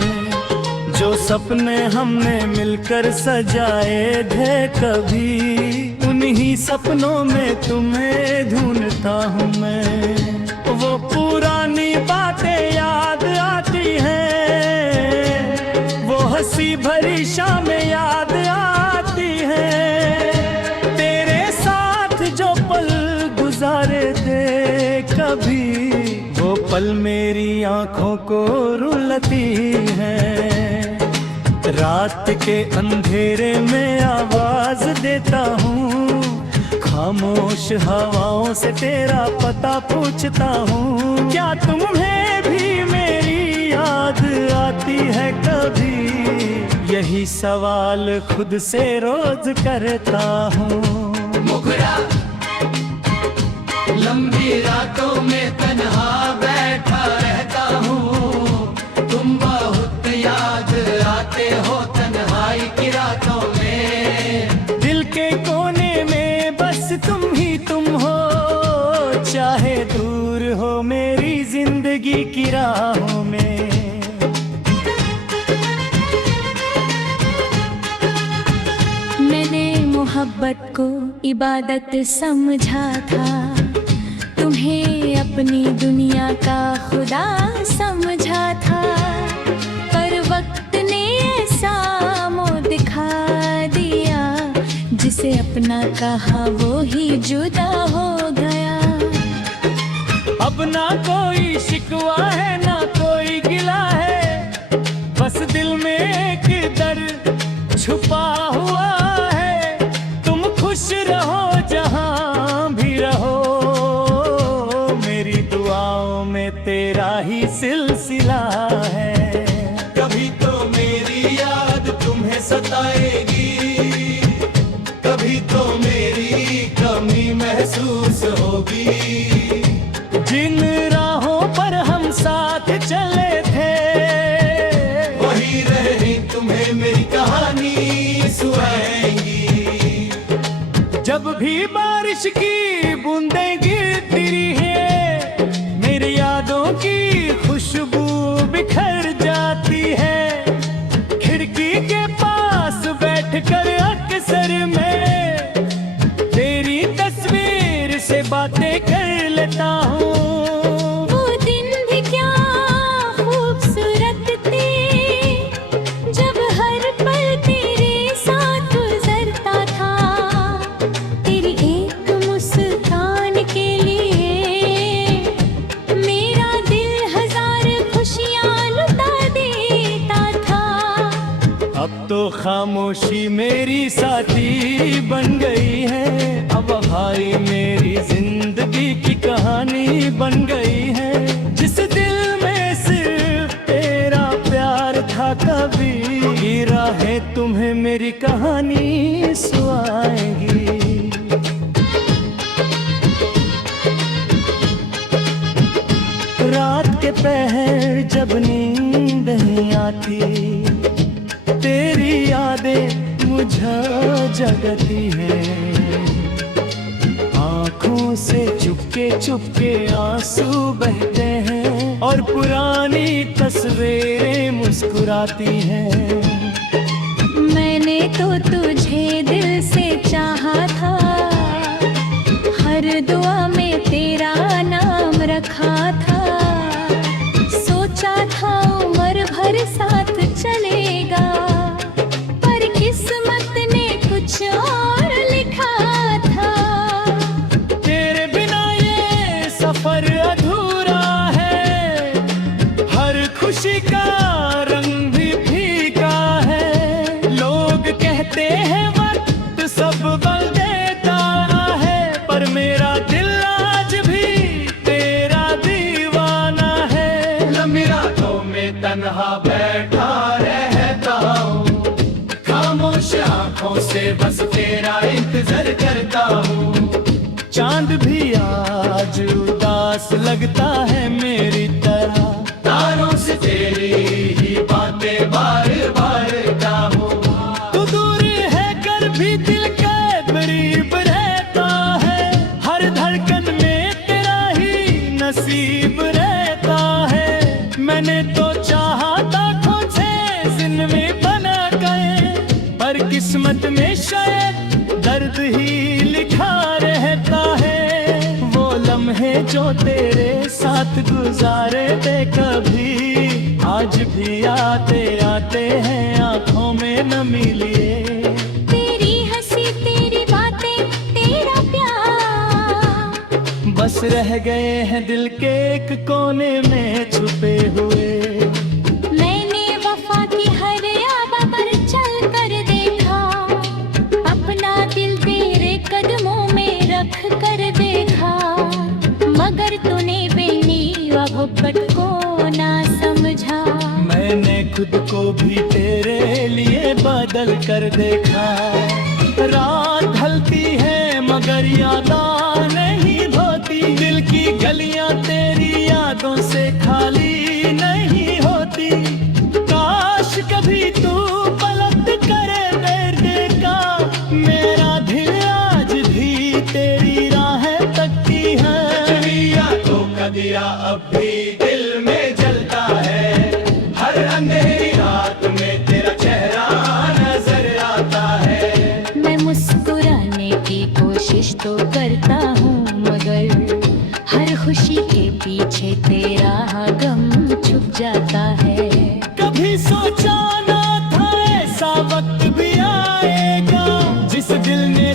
जो सपने हमने मिलकर सजाए थे कभी, उन्हीं सपनों में तुम्हें ढूंढता हूँ मैं। वो पुरानी बातें याद आती हैं, वो हंसी भरी शामें याद आती हैं। तेरे साथ जो पल गुजारे थे कभी, वो पल मेरी आंखों को रुलाती हैं। रात के अंधेरे में आवाज देता हूँ, खामोश हवाओं से तेरा पता पूछता हूँ। क्या तुम्हें भी मेरी याद आती है कभी, यही सवाल खुद से रोज करता हूँ। मुखरा लंबी रातों में तन्हा बैठा रहता हूँ, तुम बहुत याद आते हो तन्हाई की रातों में। दिल के कोने में बस तुम ही तुम हो, चाहे दूर हो मेरी जिंदगी की राहों में। मैंने मोहब्बत को इबादत समझा था, तुम्हें अपनी दुनिया का खुदा समझा था। पर वक्त ने ऐसा मुँह दिखा दिया जिसे अपना कहा वो ही जुदा हो गया। अब ना कोई शिकवा है ना कोई गिला है, बस दिल में एक दर्द छुपा हुआ है। तुम खुश रहो जहां भी रहो, मेरी दुआओं में तेरा ही सिलसिला है। कभी तो मेरी याद तुम्हें सताएगी, कभी तो मेरी कमी महसूस होगी। जिन राहों पर हम साथ चले थे, वही रहे तुम्हें मेरी कहानी सुनाएंगी। जब भी बारिश की बूंदें गिरती है, मेरी यादों की खुशबू बिखर जाती है। खिड़की के पास बैठकर अक्सर मैं तेरी तस्वीर से बातें कर लेता हूँ। वो दिन भी क्या खूबसूरत थे, जब हर पल तेरे साथ गुजरता था। तेरी एक मुस्कान के लिए मेरा दिल हजार खुशियाँ लुटा देता था। अब तो खामोशी मेरी साथी बन गई है, अब भाई मेरी जिंदगी की कहानी बन गई है। जिस दिल में सिर्फ तेरा प्यार था, कभी राहें तुम्हें मेरी कहानी सुनाएंगी। रात के पहर जब नींद नहीं आती, तेरी यादें मुझे जगती है। आँखों से चुपके चुपके आंसू बहते हैं और पुरानी तस्वीरें मुस्कुराती हैं। मैंने तो तुझे दिल से चाहा था, हर दुआ में तेरा नाम रखा था। सोचा था उम्र भर साथ चलेगा, पर किस्मत ने कुछ और लिखा था। तेरे बिना ये सफर अधूरा है, हर खुशी का रंग भी फीका है। लोग कहते हैं वक्त सब बदल देता है, पर मेरा दिल आज भी तेरा दीवाना है। लंबी रातों में तन्हा बैठा रहता हूँ, खामोश आंखों से बस तेरा इंतजार करता हूँ। चांद भी आज उदास लगता है मेरी तरह, तारों से तेरी ही बातें बार बार गाऊं। तू दूर है कर भी दिल के करीब रहता है। हर धड़कन में तेरा ही नसीब रहता है। मैंने तो चाहा था खुद से जिंदगी बना गए, पर किस्मत में शायद दर्द ही लिखा रहता है। वो लम्हे जो तेरे साथ गुजारे थे कभी, आज भी आते आते हैं आंखों में नमी लिए। तेरी हंसी तेरी बातें तेरा प्यार बस रह गए हैं दिल के एक कोने में छुपे हुए। मैंने वफा की हर आबा पर चल कर देखा, अपना दिल तेरे कदमों में रख कर देखा। मगर तूने बेनी मोहब्बत को ना समझा। मैंने खुद को भी तेरे लिए बदल कर देखा। रात ढलती है मगर यादें नहीं धोती, दिल की गलियां तेरी यादों से खाली नहीं होती। काश कभी तू पलट करे मेरे का, मेरा दिल आज भी तेरी राहें तकती है। यादों का दिया अब भी दिल में जलता है, हर अंधेरी रात में तेरा चेहरा नजर आता है। मैं मुस्कुराने की कोशिश तो करता हूँ, मगर हर खुशी के पीछे तेरा गम छुप जाता है। कभी सोचा ना था ऐसा वक्त भी आएगा, जिस दिल ने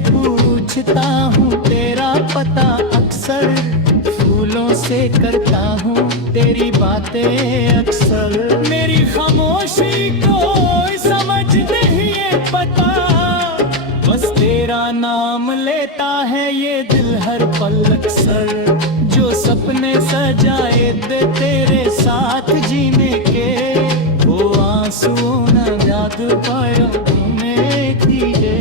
पूछता हूँ तेरा पता अक्सर, फूलों से करता हूँ तेरी बातें अक्सर। मेरी खामोशी को समझ नहीं है पता, बस तेरा नाम लेता है ये दिल हर पल अक्सर। जो सपने सजाए दे तेरे साथ जीने के, वो आंसुओं न याद पाया तुम्हें कीजिए।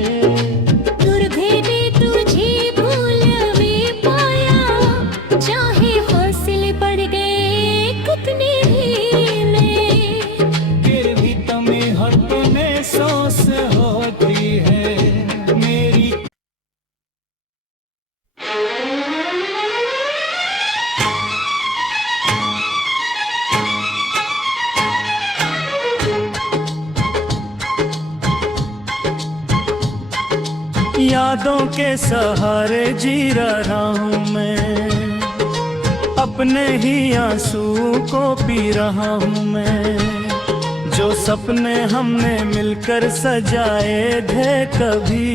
यादों के सहारे जी रहा हूँ मैं, अपने ही आंसू को पी रहा हूँ मैं। जो सपने हमने मिलकर सजाए थे कभी,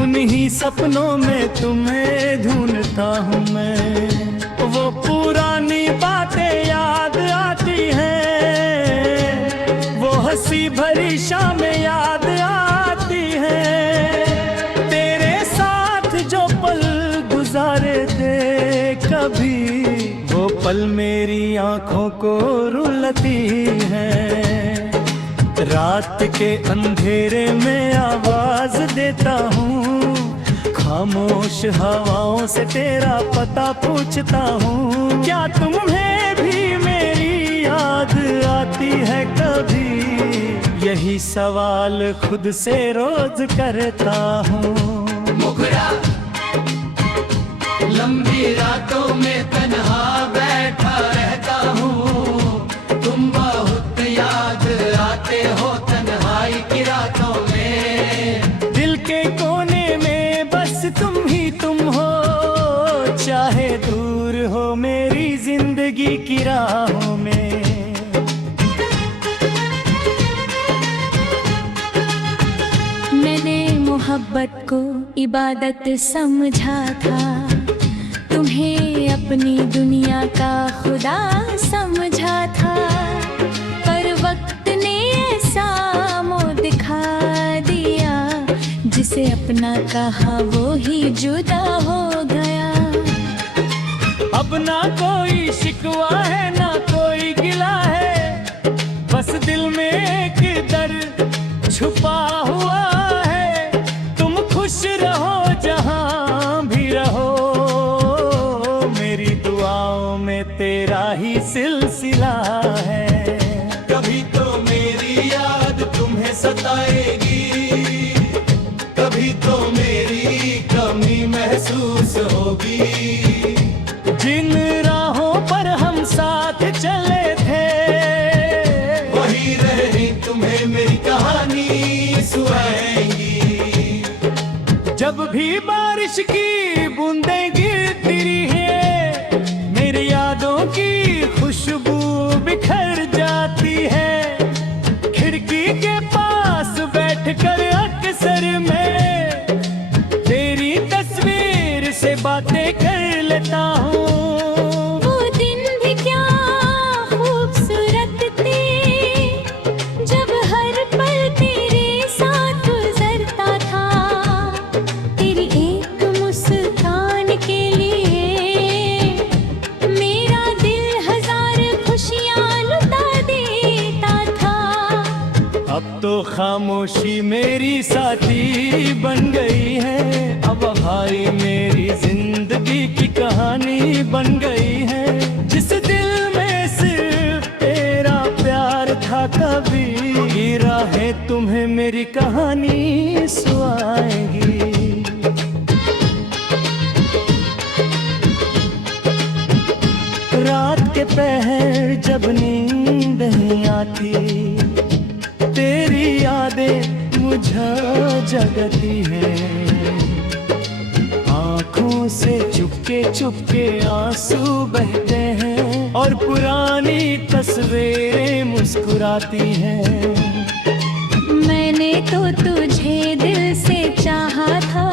उन्हीं सपनों में तुम्हें ढूंढता हूँ मैं। वो पुरानी बातें याद आती हैं, वो हंसी भरी शामें याद आती हैं। गुजारे थे कभी, वो पल मेरी आंखों को रुलाती है। रात के अंधेरे में आवाज देता हूँ, खामोश हवाओं से तेरा पता पूछता हूँ। क्या तुम्हें भी मेरी याद आती है कभी, यही सवाल खुद से रोज करता हूँ। लंबी रातों में तन्हा बैठा रहता हूँ, तुम बहुत याद आते हो तन्हाई की रातों में। दिल के कोने में बस तुम ही तुम हो, चाहे दूर हो मेरी जिंदगी की राहों में। मैंने मोहब्बत को इबादत समझा था, तुम्हें अपनी दुनिया का खुदा समझा था। पर वक्त ने ऐसा मुँह दिखा दिया, जिसे अपना कहा वो ही जुदा हो गया। अब ना कोई शिकवा है ना कोई गिला है, बस दिल में एक दर्द छुपा हुआ है। तुम खुश रहो जहाँ भी रहो, तेरा ही सिलसिला है। कभी तो मेरी याद तुम्हें सताएगी, कभी तो मेरी कमी महसूस होगी। जिन राहों पर हम साथ चले थे, वही रहनी तुम्हें मेरी कहानी सुनाएंगी। जब भी बारिश की बूंदें गिरती है, यादों की खुशबू बिखर जाती है। खिड़की के पास बैठकर अक्सर मैं तेरी तस्वीर से बातें कर लेता हूँ। वो दिन भी क्या खूबसूरत थे, जब हर पल तेरे साथ गुजरता था। तेरी एक मुस्कान के लिए अब तो खामोशी मेरी साथी बन गई है। अब हाय मेरी जिंदगी की कहानी बन गई है। जिस दिल में सिर्फ तेरा प्यार था कभी, ये राहें तुम्हें मेरी कहानी सुनाएंगी। रात के पहर जब नींद नहीं आती, तेरी यादें मुझे जगती है। आँखों से चुपके चुपके आंसू बहते हैं और पुरानी तस्वीरें मुस्कुराती हैं। मैंने तो तुझे दिल से चाहा था,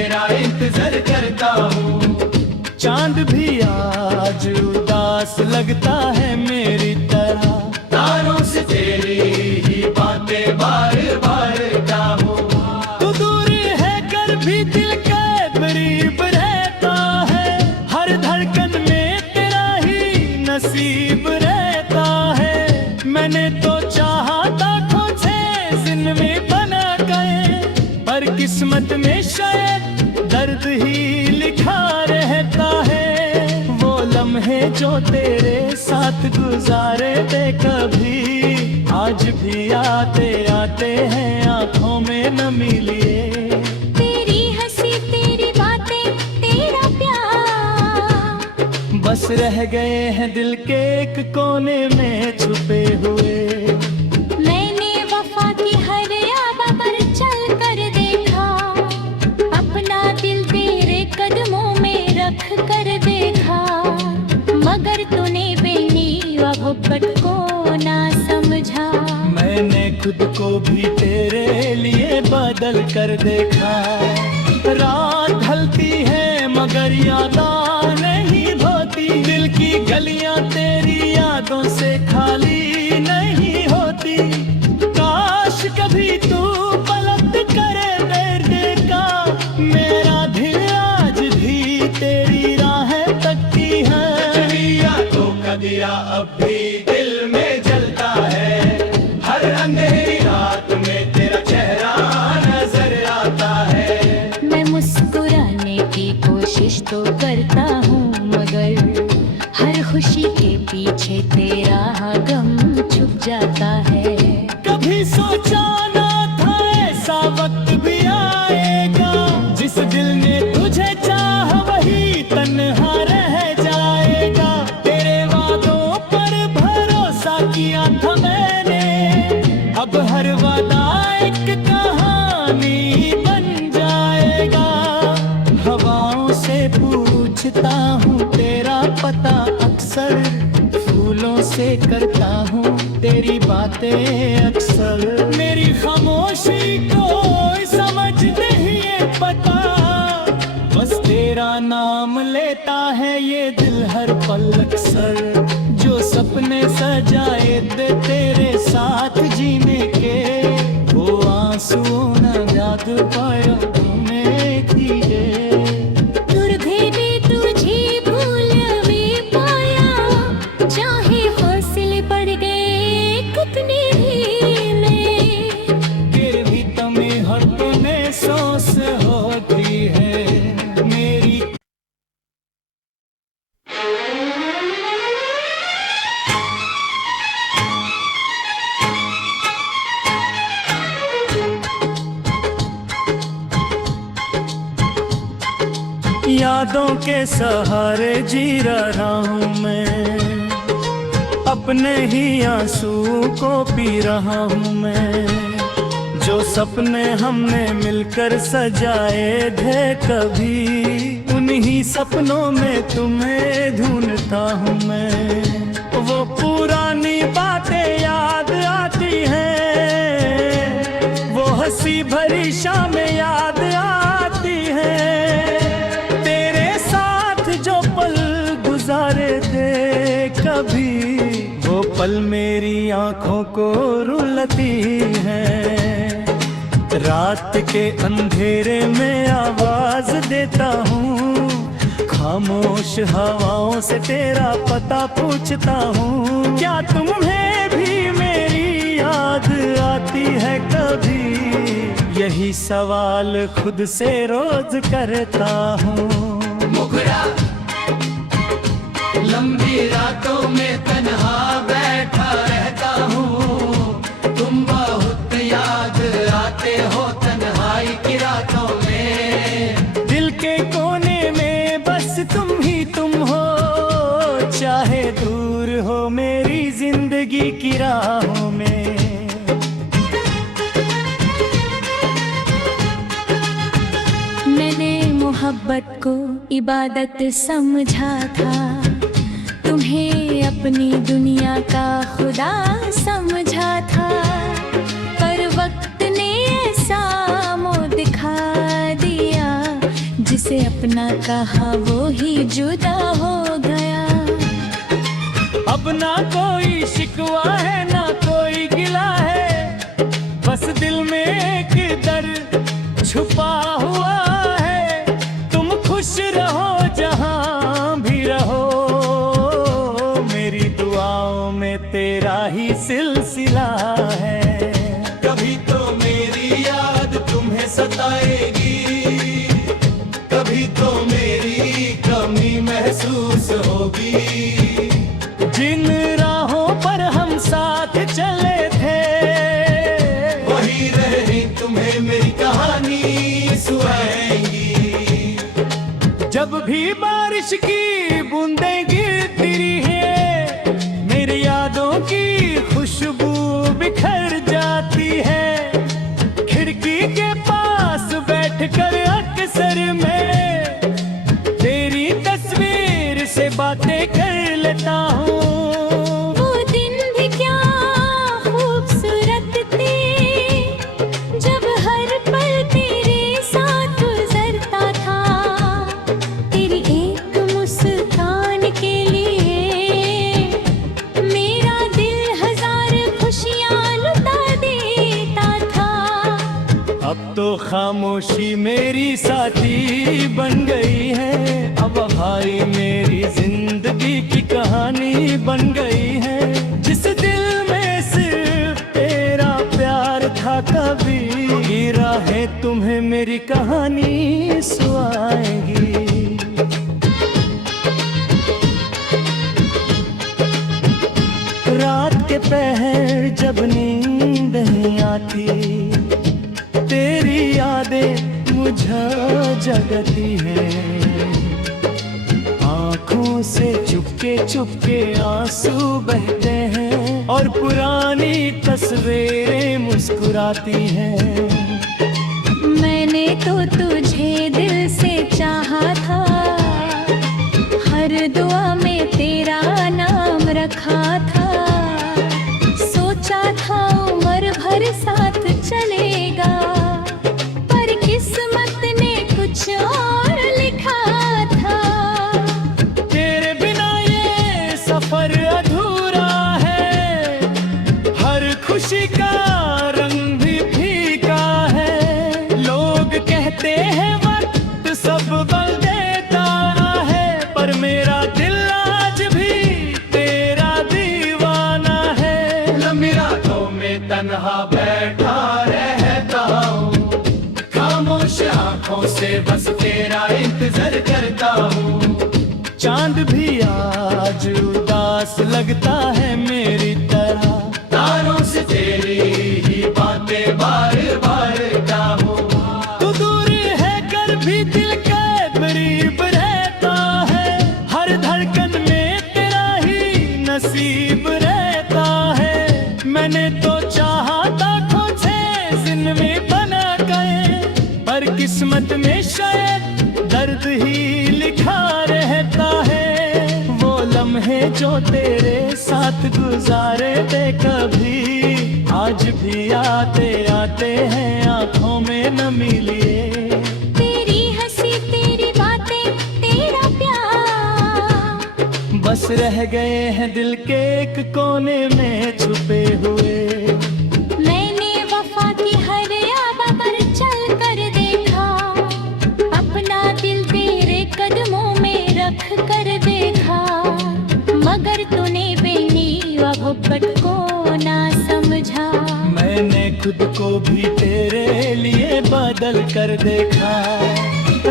तेरा इंतजार करता हूँ। चांद भी आज उदास लगता है मेरी तरह, तारों से तेरी ही बातें बार बार चाहूँ। तू दूर है कर भी दिल के करीब रहता है, हर धड़कन में तेरा ही नसीब रहता है। मैंने तो चाहा था तुझे जिंदगी बना गए, पर किस्मत में शायद दर्द ही लिखा रहता है। वो लम्हे जो तेरे साथ गुजारे थे कभी, आज भी आते आते हैं आंखों में नमी लिए। तेरी हंसी तेरी बातें तेरा प्यार बस रह गए हैं दिल के एक कोने में छुपे हुए। मैंने वफा की हर आबा पर चल कर देखा, अपना दिल तेरे कदमों में रख कर देखा। मगर तूने बेनी मोहब्बत को ना समझा। मैंने खुद को भी तेरे लिए बदल कर देखा। रात ढलती है मगर यादां नहीं होती, दिल की गलियां तेरी यादों से खाली नहीं होती। काश कभी तू पलट करे मेरे का, मेरा दिल आज भी तेरी राहें तकती है। यादों का दिया अब भी दिल में जलता है, हर अंधेरी रात में तेरा चेहरा नजर आता है। मैं मुस्कुराने की कोशिश तो करता हूँ, मगर हर खुशी के पीछे तेरा गम छुप जाता है। कभी सोचा ना था ऐसा वक्त भी आएगा, जिस दिल ने तुझे चाहा वही तन्हा रह जाएगा। तेरे वादों पर भरोसा किया था मैंने, अब हर वादा एक कहानी बन जाएगा। हवाओं से पूछता हूँ तेरा पता अक्सर, फूलों से करता हूँ तेरी बातें अक्सर। मेरी खामोशी को समझ नहीं है पता, बस तेरा नाम लेता है ये दिल हर पल अक्सर। जो सपने सजाए थे तेरे साथ जीने के, वो आंसू न याद पाया तूने किए। दूर भी तुझे भूल भी पाया, चाहे हौसले पड़ गए कितने ढीले। फिर भी तुम्हें हर तूने सोच होती है मेरी। यादों के सहारे जी रहा हूँ मैं, अपने ही आंसू को पी रहा हूँ मैं। जो सपने हमने मिलकर सजाए थे कभी, उन्हीं सपनों में तुम्हें ढूंढता हूँ मैं। वो पुरानी बातें याद आती हैं, वो हंसी भरी शामें याद आती हैं। तेरे साथ जो पल गुजारे थे कभी, वो पल मेरी आंखों को रुलाती हैं। रात के अंधेरे में आवाज देता हूँ, खामोश हवाओं से तेरा पता पूछता हूँ। क्या तुम्हें भी मेरी याद आती है कभी, यही सवाल खुद से रोज करता हूँ। मुखरा लंबी रातों में तन्हा बैठा रहता हूँ, तुम बहुत याद आते हो तन्हाई की रातों में। दिल के कोने में बस तुम ही तुम हो, चाहे दूर हो मेरी जिंदगी की राहों में। मैंने मोहब्बत को इबादत समझा था, तुम्हें अपनी दुनिया का खुदा समझा था। पर वक्त ने ऐसा मुँह दिखा दिया, जिसे अपना कहा वो ही जुदा हो गया। अब ना कोई शिकवा है ना कोई गिला है, बस दिल में एक दर्द छुपा हुआ है। तुम खुश रहो जहां भी रहो, मेरी दुआओं में तेरा ही सिलसिला है। कभी तो मेरी याद तुम्हें सताएगी, कभी तो मेरी कमी महसूस होगी। जिन राहों पर हम साथ चले थे, वही रहे तुम्हें मेरी कहानी सुनाएंगी। जब भी बारिश की बूंदें गिरती है, मेरी यादों की खुशबू बिखर जाती है। खिड़की के पास बैठकर अक्सर मैं तेरी तस्वीर से बातें कर लेता हूँ। वो दिन भी क्या खूबसूरत थे, जब हर पल तेरे साथ गुजरता था। तेरी एक मुस्कान के लिए मेरा दिल हजार खुशियाँ लुटा देता था। अब तो खामोशी मेरी साथी बन गई है, अब भाई मेरी जिंदगी की कहानी बन गई है। जिस दिल में सिर्फ तेरा प्यार था, कभी राहें तुम्हें मेरी कहानी सुनाएंगी। रात के पहर जब नींद नहीं आती, तेरी यादें मुझे जगती हैं। आँखों से चुपके चुपके आंसू बहते हैं, और पुरानी तस्वीरें मुस्कुराती हैं। मैंने तो तुझे दिल से चाहा था, हर दुआ में तेरा नाम रखा था। सोचा था उम्र भर साथ चलेगा, पर किस्मत ने कुछ और लिखा था। तेरे बिना ये सफर अधूरा है, हर खुशी का रंग भी फीका है। लोग कहते हैं वक्त सब बदल देता है, पर मेरा दिल आज भी तेरा दीवाना है। लंबी रातों में तन्हा बैठा रहता हूँ, खामोश आंखों से बस तेरा इंतजार करता हूँ। चांद भी आज उदास लगता है मेरी तरह, तारों से तेरी ही बातें बार बार गाऊं। तू दूर है कर भी दिल के करीब रहता है। हर धड़कन में तेरा ही नसीब रहता है। मैंने तो चाहा था खोजे जिंदगी बना गए, पर किस्मत में शायद दर्द ही लिखा रहता है। वो लम्हे जो तेरे साथ गुजारे थे कभी, आज भी आते आते हैं आंखों में नमी लिए। तेरी हंसी तेरी बातें तेरा प्यार बस रह गए हैं दिल के एक कोने में छुपे हुए। मैंने वफा की हर आबा पर चल कर देखा, अपना दिल तेरे कदमों में रख कर देखा। मगर तूने बेनी मोहब्बत को ना समझा। मैंने खुद को भी तेरे लिए बदल कर देखा।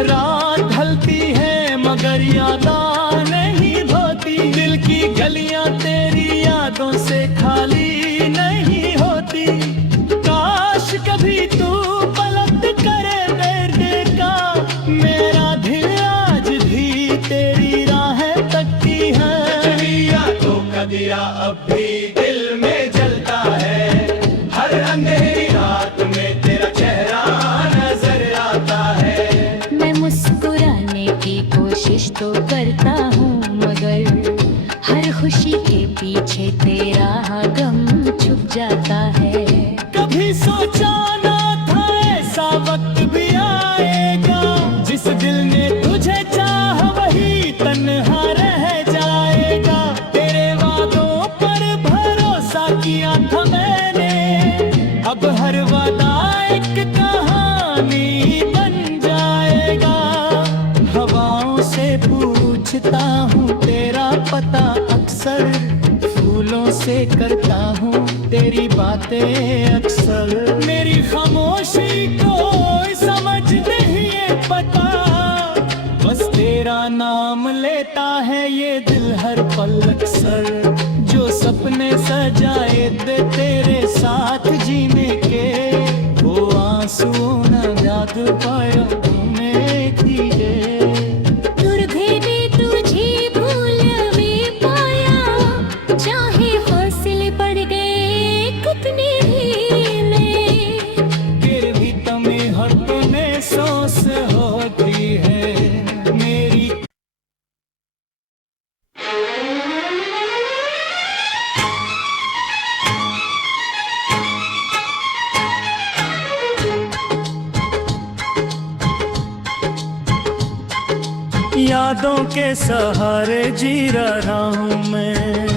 रात ढलती है मगर यादें नहीं धोती, दिल की गलियां तेरी यादों से खाली नहीं होती। काश कभी तू पलट करे मेरे का, मेरा दिल आज भी तेरी राहें तकती है। तो का दिया अब भी दिल में जलता है, हर अंधेरी रात में तेरा चेहरा नजर आता है। मैं मुस्कुराने की कोशिश तो करता हूँ, मगर हर खुशी के पीछे तेरा गम छुप जाता है। कभी सोचा ना था ऐसा वक्त भी आएगा, जिस दिल ने पूछता हूँ तेरा पता अक्सर, फूलों से करता हूँ तेरी बातें अक्सर। मेरी खामोशी को समझ नहीं है पता, बस तेरा नाम लेता है ये दिल हर पल अक्सर। जो सपने सजाए दे तेरे साथ जीने के, वो आंसू न याद पाया तूने किए। यादों के सहारे जी रहा हूँ मैं,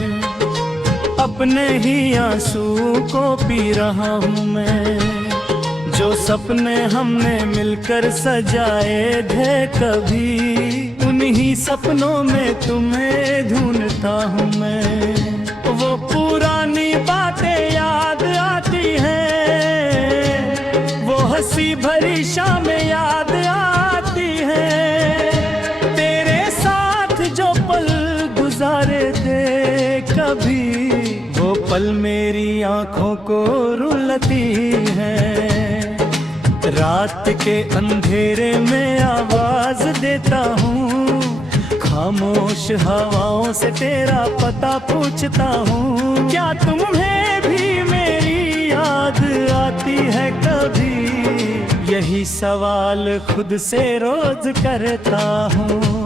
अपने ही आंसू को पी रहा हूँ मैं। जो सपने हमने मिलकर सजाए थे कभी, उन्हीं सपनों में तुम्हें ढूंढता हूँ मैं। वो पुरानी बातें याद आती हैं, वो हंसी भरी शामें याद आती हैं। गुजारे थे कभी, वो पल मेरी आंखों को रुलाती है। रात के अंधेरे में आवाज देता हूँ, खामोश हवाओं से तेरा पता पूछता हूँ। क्या तुम्हें भी मेरी याद आती है कभी? यही सवाल खुद से रोज करता हूँ।